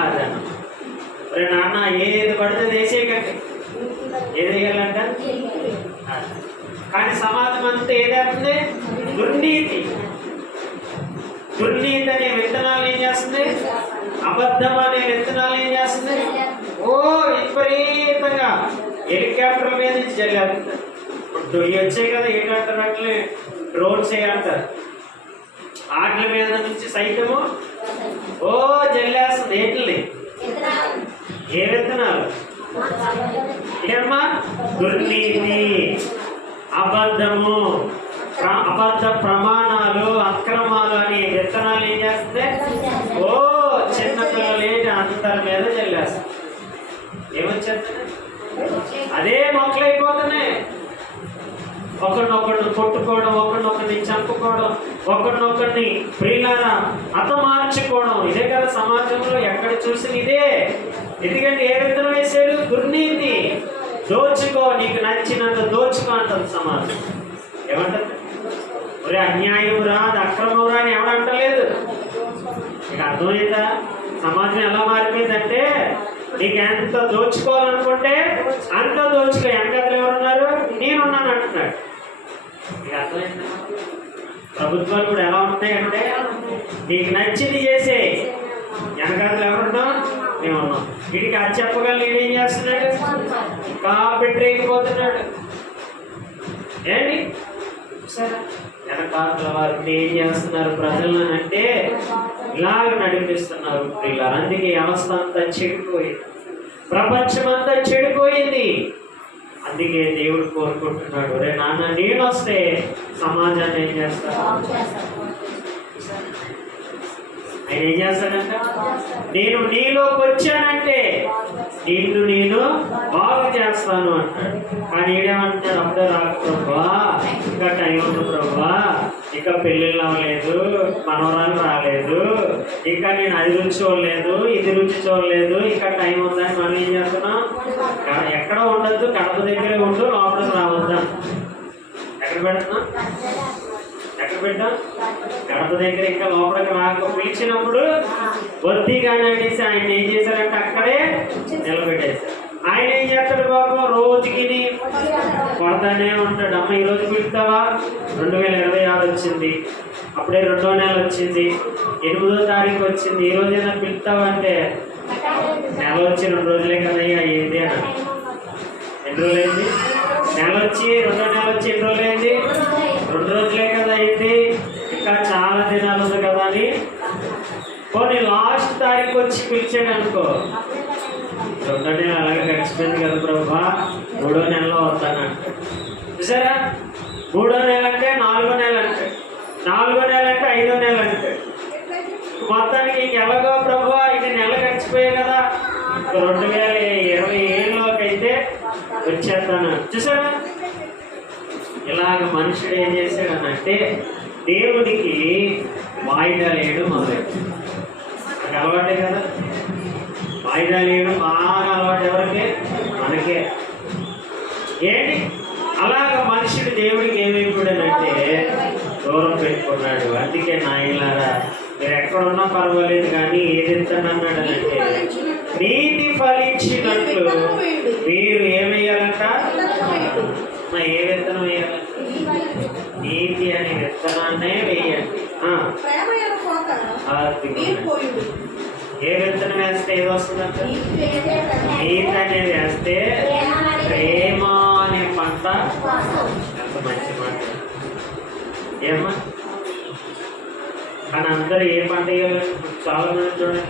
అదే నాన్న ఏది పడితే వేసేయకండి, ఏది వేయాలంట? కానీ సమాజం అంతా ఏదవుతుంది? దుర్నీతి. దుర్నీతి అనే విత్తనాలు ఏం చేస్తుంది? అబద్ధం అనే విత్తనాలు ఏం చేస్తుంది? ఓ విపరీతంగా హెలికాప్టర్ మీద నుంచి జల్లేస్తుంది. ఇప్పుడు వచ్చాయి కదా ఏంటంటారు, అట్లే డ్రోన్స్ అంటారు, వాటి మీద నుంచి సైతము ఓ జల్లేస్తుంది. ఏంటి? ఏ విత్తనాలు? ఏమ్మా? దుర్నీతి, అబద్ధము, అబద్ధ ప్రమాణాలు, అక్రమాలు అనే విత్తనాలు ఏం చేస్తే ఓ చిన్న పిల్లలు ఏంటి ఒకరినొకరిని కొట్టుకోవడం, ఒకరినొకరిని చంపుకోవడం, ఒకరినొకరిని ప్రియులారా హతమార్చుకోవడం. ఇదే కదా సమాజంలో ఎక్కడ చూసిన ఇదే. ఎందుకంటే ఏ విత్తనం వేసాడు? దుర్నీతి. దోచుకో, నీకు నచ్చినంత దోచుకో అంటుంది సమాజం. ఏమంటుంది? ఒరే అన్యాయం రా, అది అక్రమం రా అని ఎవడంటలేదు. నీకు అర్థమైందా సమాజం ఎలా మారిపోయిందంటే? నీకు ఎంత దోచుకోవాలనుకుంటే అంత దోచుకో. వెనకలు ఎవరున్నారు? నేనున్నాను అంటున్నాడు. నీకు అర్థమైందా? ప్రభుత్వాలు కూడా ఎలా ఉంటాయంటే నీకు నచ్చింది చేసే. వెనకలు ఎవరున్నాం? మేము ఉన్నాం. వీడికి అది చెప్పగల నేనేం చేస్తున్నాడు? ఇంకా పెట్టేయకపోతున్నాడు. ఏంటి సరే వెనకాతల వారిని ఏం చేస్తున్నారు ప్రజలను అంటే ఇలాగ నడిపిస్తున్నారు ప్రియులారా. అందుకే వ్యవస్థ అంతా చెడిపోయింది, ప్రపంచం అంతా చెడిపోయింది. అందుకే దేవుడు కోరుకుంటున్నాడు, రే నాన్న నేను వస్తే సమాజాన్ని ఏం చేస్తాను? ఆయన ఏం చేస్తాడంట? నేను నీలోకి వచ్చానంటే నిన్ను నేను బాగు చేస్తాను అంటాడు. కానీ ఏడేమంటాడు? అప్పుడే రాకు ప్రభా, ఇంకా టైం ఉంది ప్రభా, ఇంకా పెళ్ళిళ్ళు అవ్వలేదు, మనవరాలు రాలేదు, ఇంకా నేను అది రుచి చూడలేదు, ఇది రుచి చూడలేదు, ఇంకా టైం ఉందని మనం ఏం చేస్తున్నాం? ఎక్కడ ఉండద్దు, కడప దగ్గరే ఉండు, లోపలికి రావద్దాం. ఎక్కడ పెడుతున్నాం? ఎక్కడ పెట్టాం? గడప దగ్గర ఇంకా లోపలికి రాక పిలిచినప్పుడు వద్దిగానే అనేసి ఆయన ఏం చేశారంటే అక్కడే నిలబెట్టేశారు. ఆయన ఏం చేస్తాడు బాబు? రోజుకి కొడతానే ఉంటాడు. అమ్మ ఈరోజు పిలుస్తావా? 2026 వచ్చింది, అప్పుడే 2వ నెల వచ్చింది, 8వ తారీఖు వచ్చింది, ఈ రోజైనా పిలుస్తావా అంటే నెల వచ్చి 2 రోజులే కదయ్యా ఏంటి అని. ఎన్ని రోజులైంది? నెల వచ్చి 2వ నెల వచ్చి ఎన్ని రోజులైంది? 2 రోజులే కదా అయింది, ఇంకా చాలా దినాలు ఉంది కదా అని కొన్ని లాస్ట్ తారీఖు వచ్చి పిలిచాడు అనుకో, 2వ నెల అలాగే గడిచిపోయింది కదా ప్రభా, 3వ నెలలో వస్తానంటే. చూసారా? 3వ నెల అంటే 4వ నెల అంటే, 4వ నెల అంటే 5వ నెల అంటే, మొత్తానికి ఎలాగో ప్రభా ఇది నెల గడిచిపోయాయి కదా, 2027లోకి అయితే వచ్చేస్తాను. చూసారా? ఇలాగ మనుషుడు ఏం చేశాడనంటే దేవుడికి వాయిదాలు వేయడం మొదలెట్టాడు. నాకు అలవాటే కదా వాయిదాలు వేయడం, బాగా అలవాటు. ఎవరికే? మనకే. ఏంటి అలాగ మనుషుడు దేవుడికి ఏమైపోయాడంటే దూరం పెట్టుకున్నాడు. అందుకే నాయనలారా మీరు ఎక్కడున్నా పర్వాలేదు కానీ ఏది ఇస్తానన్నాడనంటే నీతి ఫలించినట్లు మీరు ఏమేయాలంట? ఏ విత్తనం వేయాలంట? నీతి అనే విత్తనాన్నే వేయండి. ఏ విత్తనం వేస్తే ఏది వస్తుందంట? నీతి అనేది వేస్తే ప్రేమ అనే పంట. ఎంత మంచి మాట ఏమ్మా! కానీ అందరూ ఏ పంట వేయాలి? చాలా మంది చూడండి,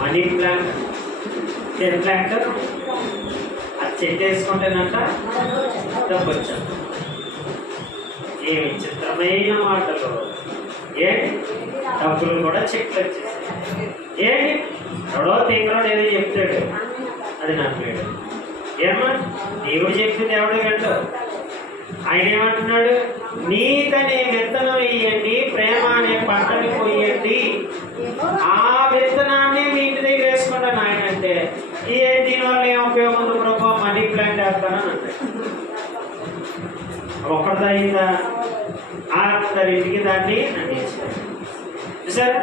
మనీ ప్లాంట్, చెట్ ప్లాంట్, అది చెట్టు వేసుకుంటేనంట డబ్బు వచ్చాను. ఏ విచిత్రమైన మాటలు! ఏంటి డబ్బులు కూడా చెట్లు వచ్చేసాయి. ఏంటి ఎవడో తీవ్రాడు ఏదో చెప్తాడు, అది నమ్మేడు. ఏమా దేవుడు చెప్పింది ఎవడు గంట? ఆయన ఏమంటున్నాడు? నీకనే విత్తనం వేయండి, ప్రేమ అనే పంటని పోయండి, ఆ విత్తనాన్ని మీ ఇంటి దగ్గర వేసుకుంటాను ఆయన అంటే దీనివల్ల ఏం ఉపయోగం ఉంది ప్రభావ? మనీ ప్లాంట్ వేస్తానని అంటే ఒక్కడితో అయిందా? ఇంటికి దాన్ని అందించారు. చూసారా?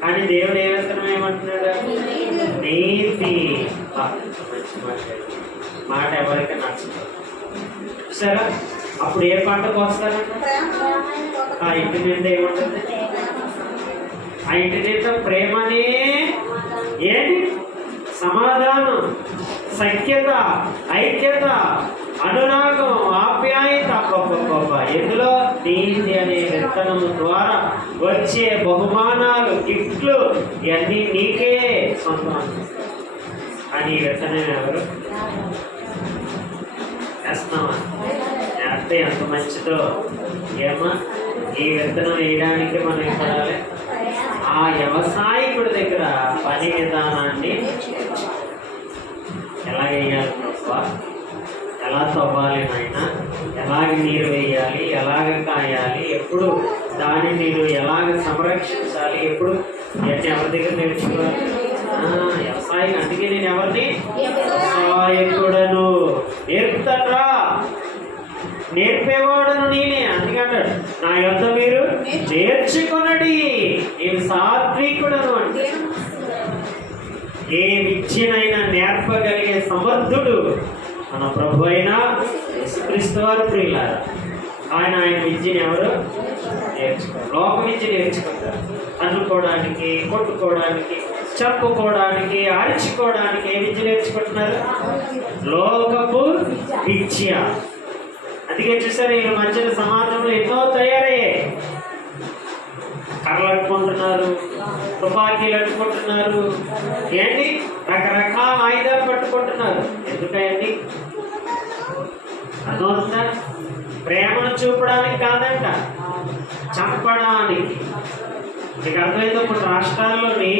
కానీ దేవుడు ఏ విత్తనం ఏమంటున్నాడు? నీతి. మంచి మాట ఎవరికి నచ్చదు. చూసారా? అప్పుడు ఏ పంటకు వస్తారంట? ఆ ఇంటి నిండా ఏముంటుంది? ఆ ఇంటి నిండా ప్రేమనే, ఏంటి సమాధానం, సఖ్యత, ఐక్యత, అనురాగం, ఆప్యాయత. ఎందులో? నీతి అనే విత్తనము ద్వారా వచ్చే బహుమానాలు, గిఫ్ట్లు ఇవన్నీ నీకే సొంతం. అని విత్తనం ఎవరు వేస్తున్నావా? వేస్తే ఎంత మంచిదో. ఏమా ఈ విత్తనం వేయడానికి మనం పడాలి. ఆ వ్యవసాయకుడి దగ్గర పని విధానాన్ని ఎలా వేయాలి తప్ప, ఎలా తవ్వాలి నాయన, ఎలాగ నీరు రక్షించాలి. ఎప్పుడు ఇవన్నీ ఎవరి దగ్గర నేర్చుకోవాలి? వ్యవసాయం. అందుకే నేను ఎవరిని వ్యవసాయకుడను నేర్పుతాడ్రా, నేర్పేవాడను నేనే. అందుకంటాడు నా యొద్ద మీరు నేర్చుకొనడి, నేను సాత్వికుడను. అంటే ఏ విద్యనైనా నేర్పగలిగే సమర్థుడు మన ప్రభు అయిన యేసుక్రీస్తు వారు. ప్రియులారా, ఆయన విద్యను ఎవరు నేర్చుకోరు? లోక విద్య నేర్చుకుంటారు. అనుకోవడానికి, కొట్టుకోవడానికి, చెప్పుకోవడానికి, అరుచుకోవడానికి ఏ విద్య నేర్చుకుంటున్నారు? లోకపు విద్య. అందుకే చూసారు, ఈ మధ్యన సమాజంలో ఎన్నో తయారయ్యాయి. కర్రలు అట్టుకుంటున్నారు, తుపాకీలు అట్టుకుంటున్నారు, ఏంటి రకరకాల ఆయుధాలు పట్టుకుంటున్నారు. ఎందుకండి? అర్థమవుతుందా? ప్రేమను చూపడానికి కాదంట, చంపడానికి. మీకు అర్థమైందో? ఇప్పుడు రాష్ట్రాల్లోని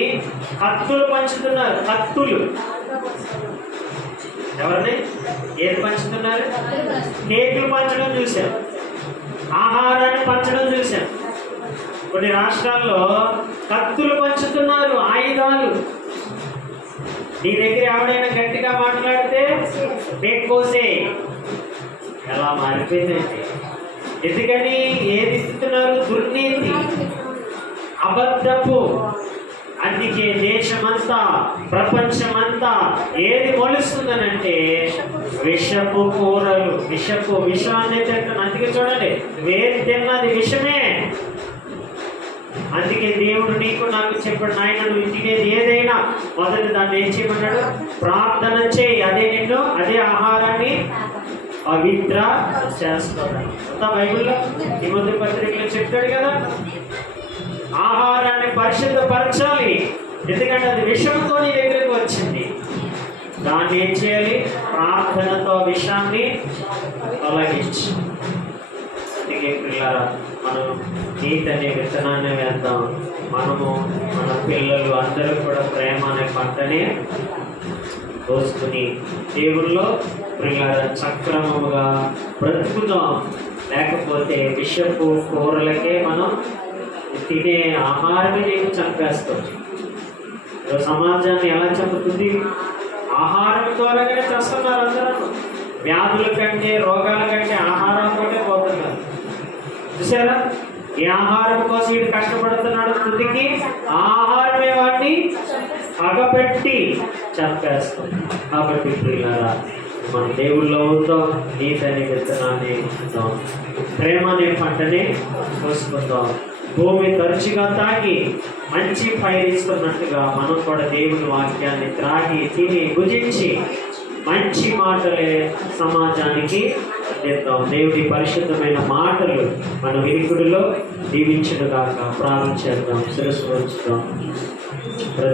కత్తులు పంచుతున్నారు. కత్తులు ఎవరిని? ఏది పంచుతున్నారు? కేకులు పంచడం చూసాం, ఆహారాన్ని పంచడం చూసాం. కొన్ని రాష్ట్రాల్లో కత్తులు పంచుతున్నారు, ఆయుధాలు. నీ దగ్గర ఎవడైనా గట్టిగా మాట్లాడితే కోసే. ఎలా మారిపోయిందండి? ఎందుకని? ఏది ఇస్తున్నారు? దుర్నీతి, అబద్ధపు. అందుకే దేశమంతా, ప్రపంచమంతా ఏది మొలుస్తుందనంటే విషపు కూరలు, విషాన్ని తింటున్నాను. అందుకే చూడండి, వేది తిన్నది విషమే. అందుకే దేవుడు నీకు నాకు చెప్పాడు, నాయన నువ్వు తినేది ఏదైనా మొదటి దాన్ని ఏం చేయమన్నాడు? ప్రార్థన చేయి, అదే ఆహారాన్ని పవిత్ర చేస్తాడు. బైబిల్లో తిమోతి పత్రికలో చెప్తాడు కదా, ఆహారాన్ని పరిశుద్ధపరచాలి. ఎందుకంటే అది విషంతో నీ దగ్గరకు వచ్చింది. దాన్ని ఏం చేయాలి? ప్రార్థనతో విషాన్ని తొలగించి. అందుకే పిల్లరా, మనం నీతి అనే విత్తనాన్ని వేద్దాం. మనము, మన పిల్లలు అందరూ కూడా ప్రేమ అనే పంటనే కోసుకుని దేవుల్లో పిల్లల సక్రమముగా బ్రతుకుతాం. లేకపోతే విషపు కూరలకే మనం తినే ఆహారమే నేను చంపేస్తాం. సమాజాన్ని ఎలా చంపుతుంది? ఆహారం ద్వారానే చేస్తున్నారు అందరూ. వ్యాధుల కంటే, రోగాల కంటే ఆహారంతోనే పోతున్నారు. చూసారా? ఈ ఆహారం కోసం వీడు కష్టపడుతున్నాడు. తుదికి ఆహారమే వాడిని అగపెట్టి చంపేస్తాం. కాబట్టి ప్రియులారా, మన దేవుళ్ళో ఉందాం, నీతి అనే విత్తనాన్ని ఉందాం, ప్రేమ అనే పంటనే కోసుకుందాం. భూమి తరచుగా తాగి మంచి పైరిస్తున్నట్టుగా మనం కూడా దేవుని వాక్యాన్ని త్రాగి, తిని, భుజించి మంచి మాటలే సమాజానికి అందిద్దాం. దేవుడి పరిశుద్ధమైన మాటలు మన వినికుడిలో దీవించుగాక. ప్రారంభించేద్దాం. శిరస్సు ఉంచుదాం.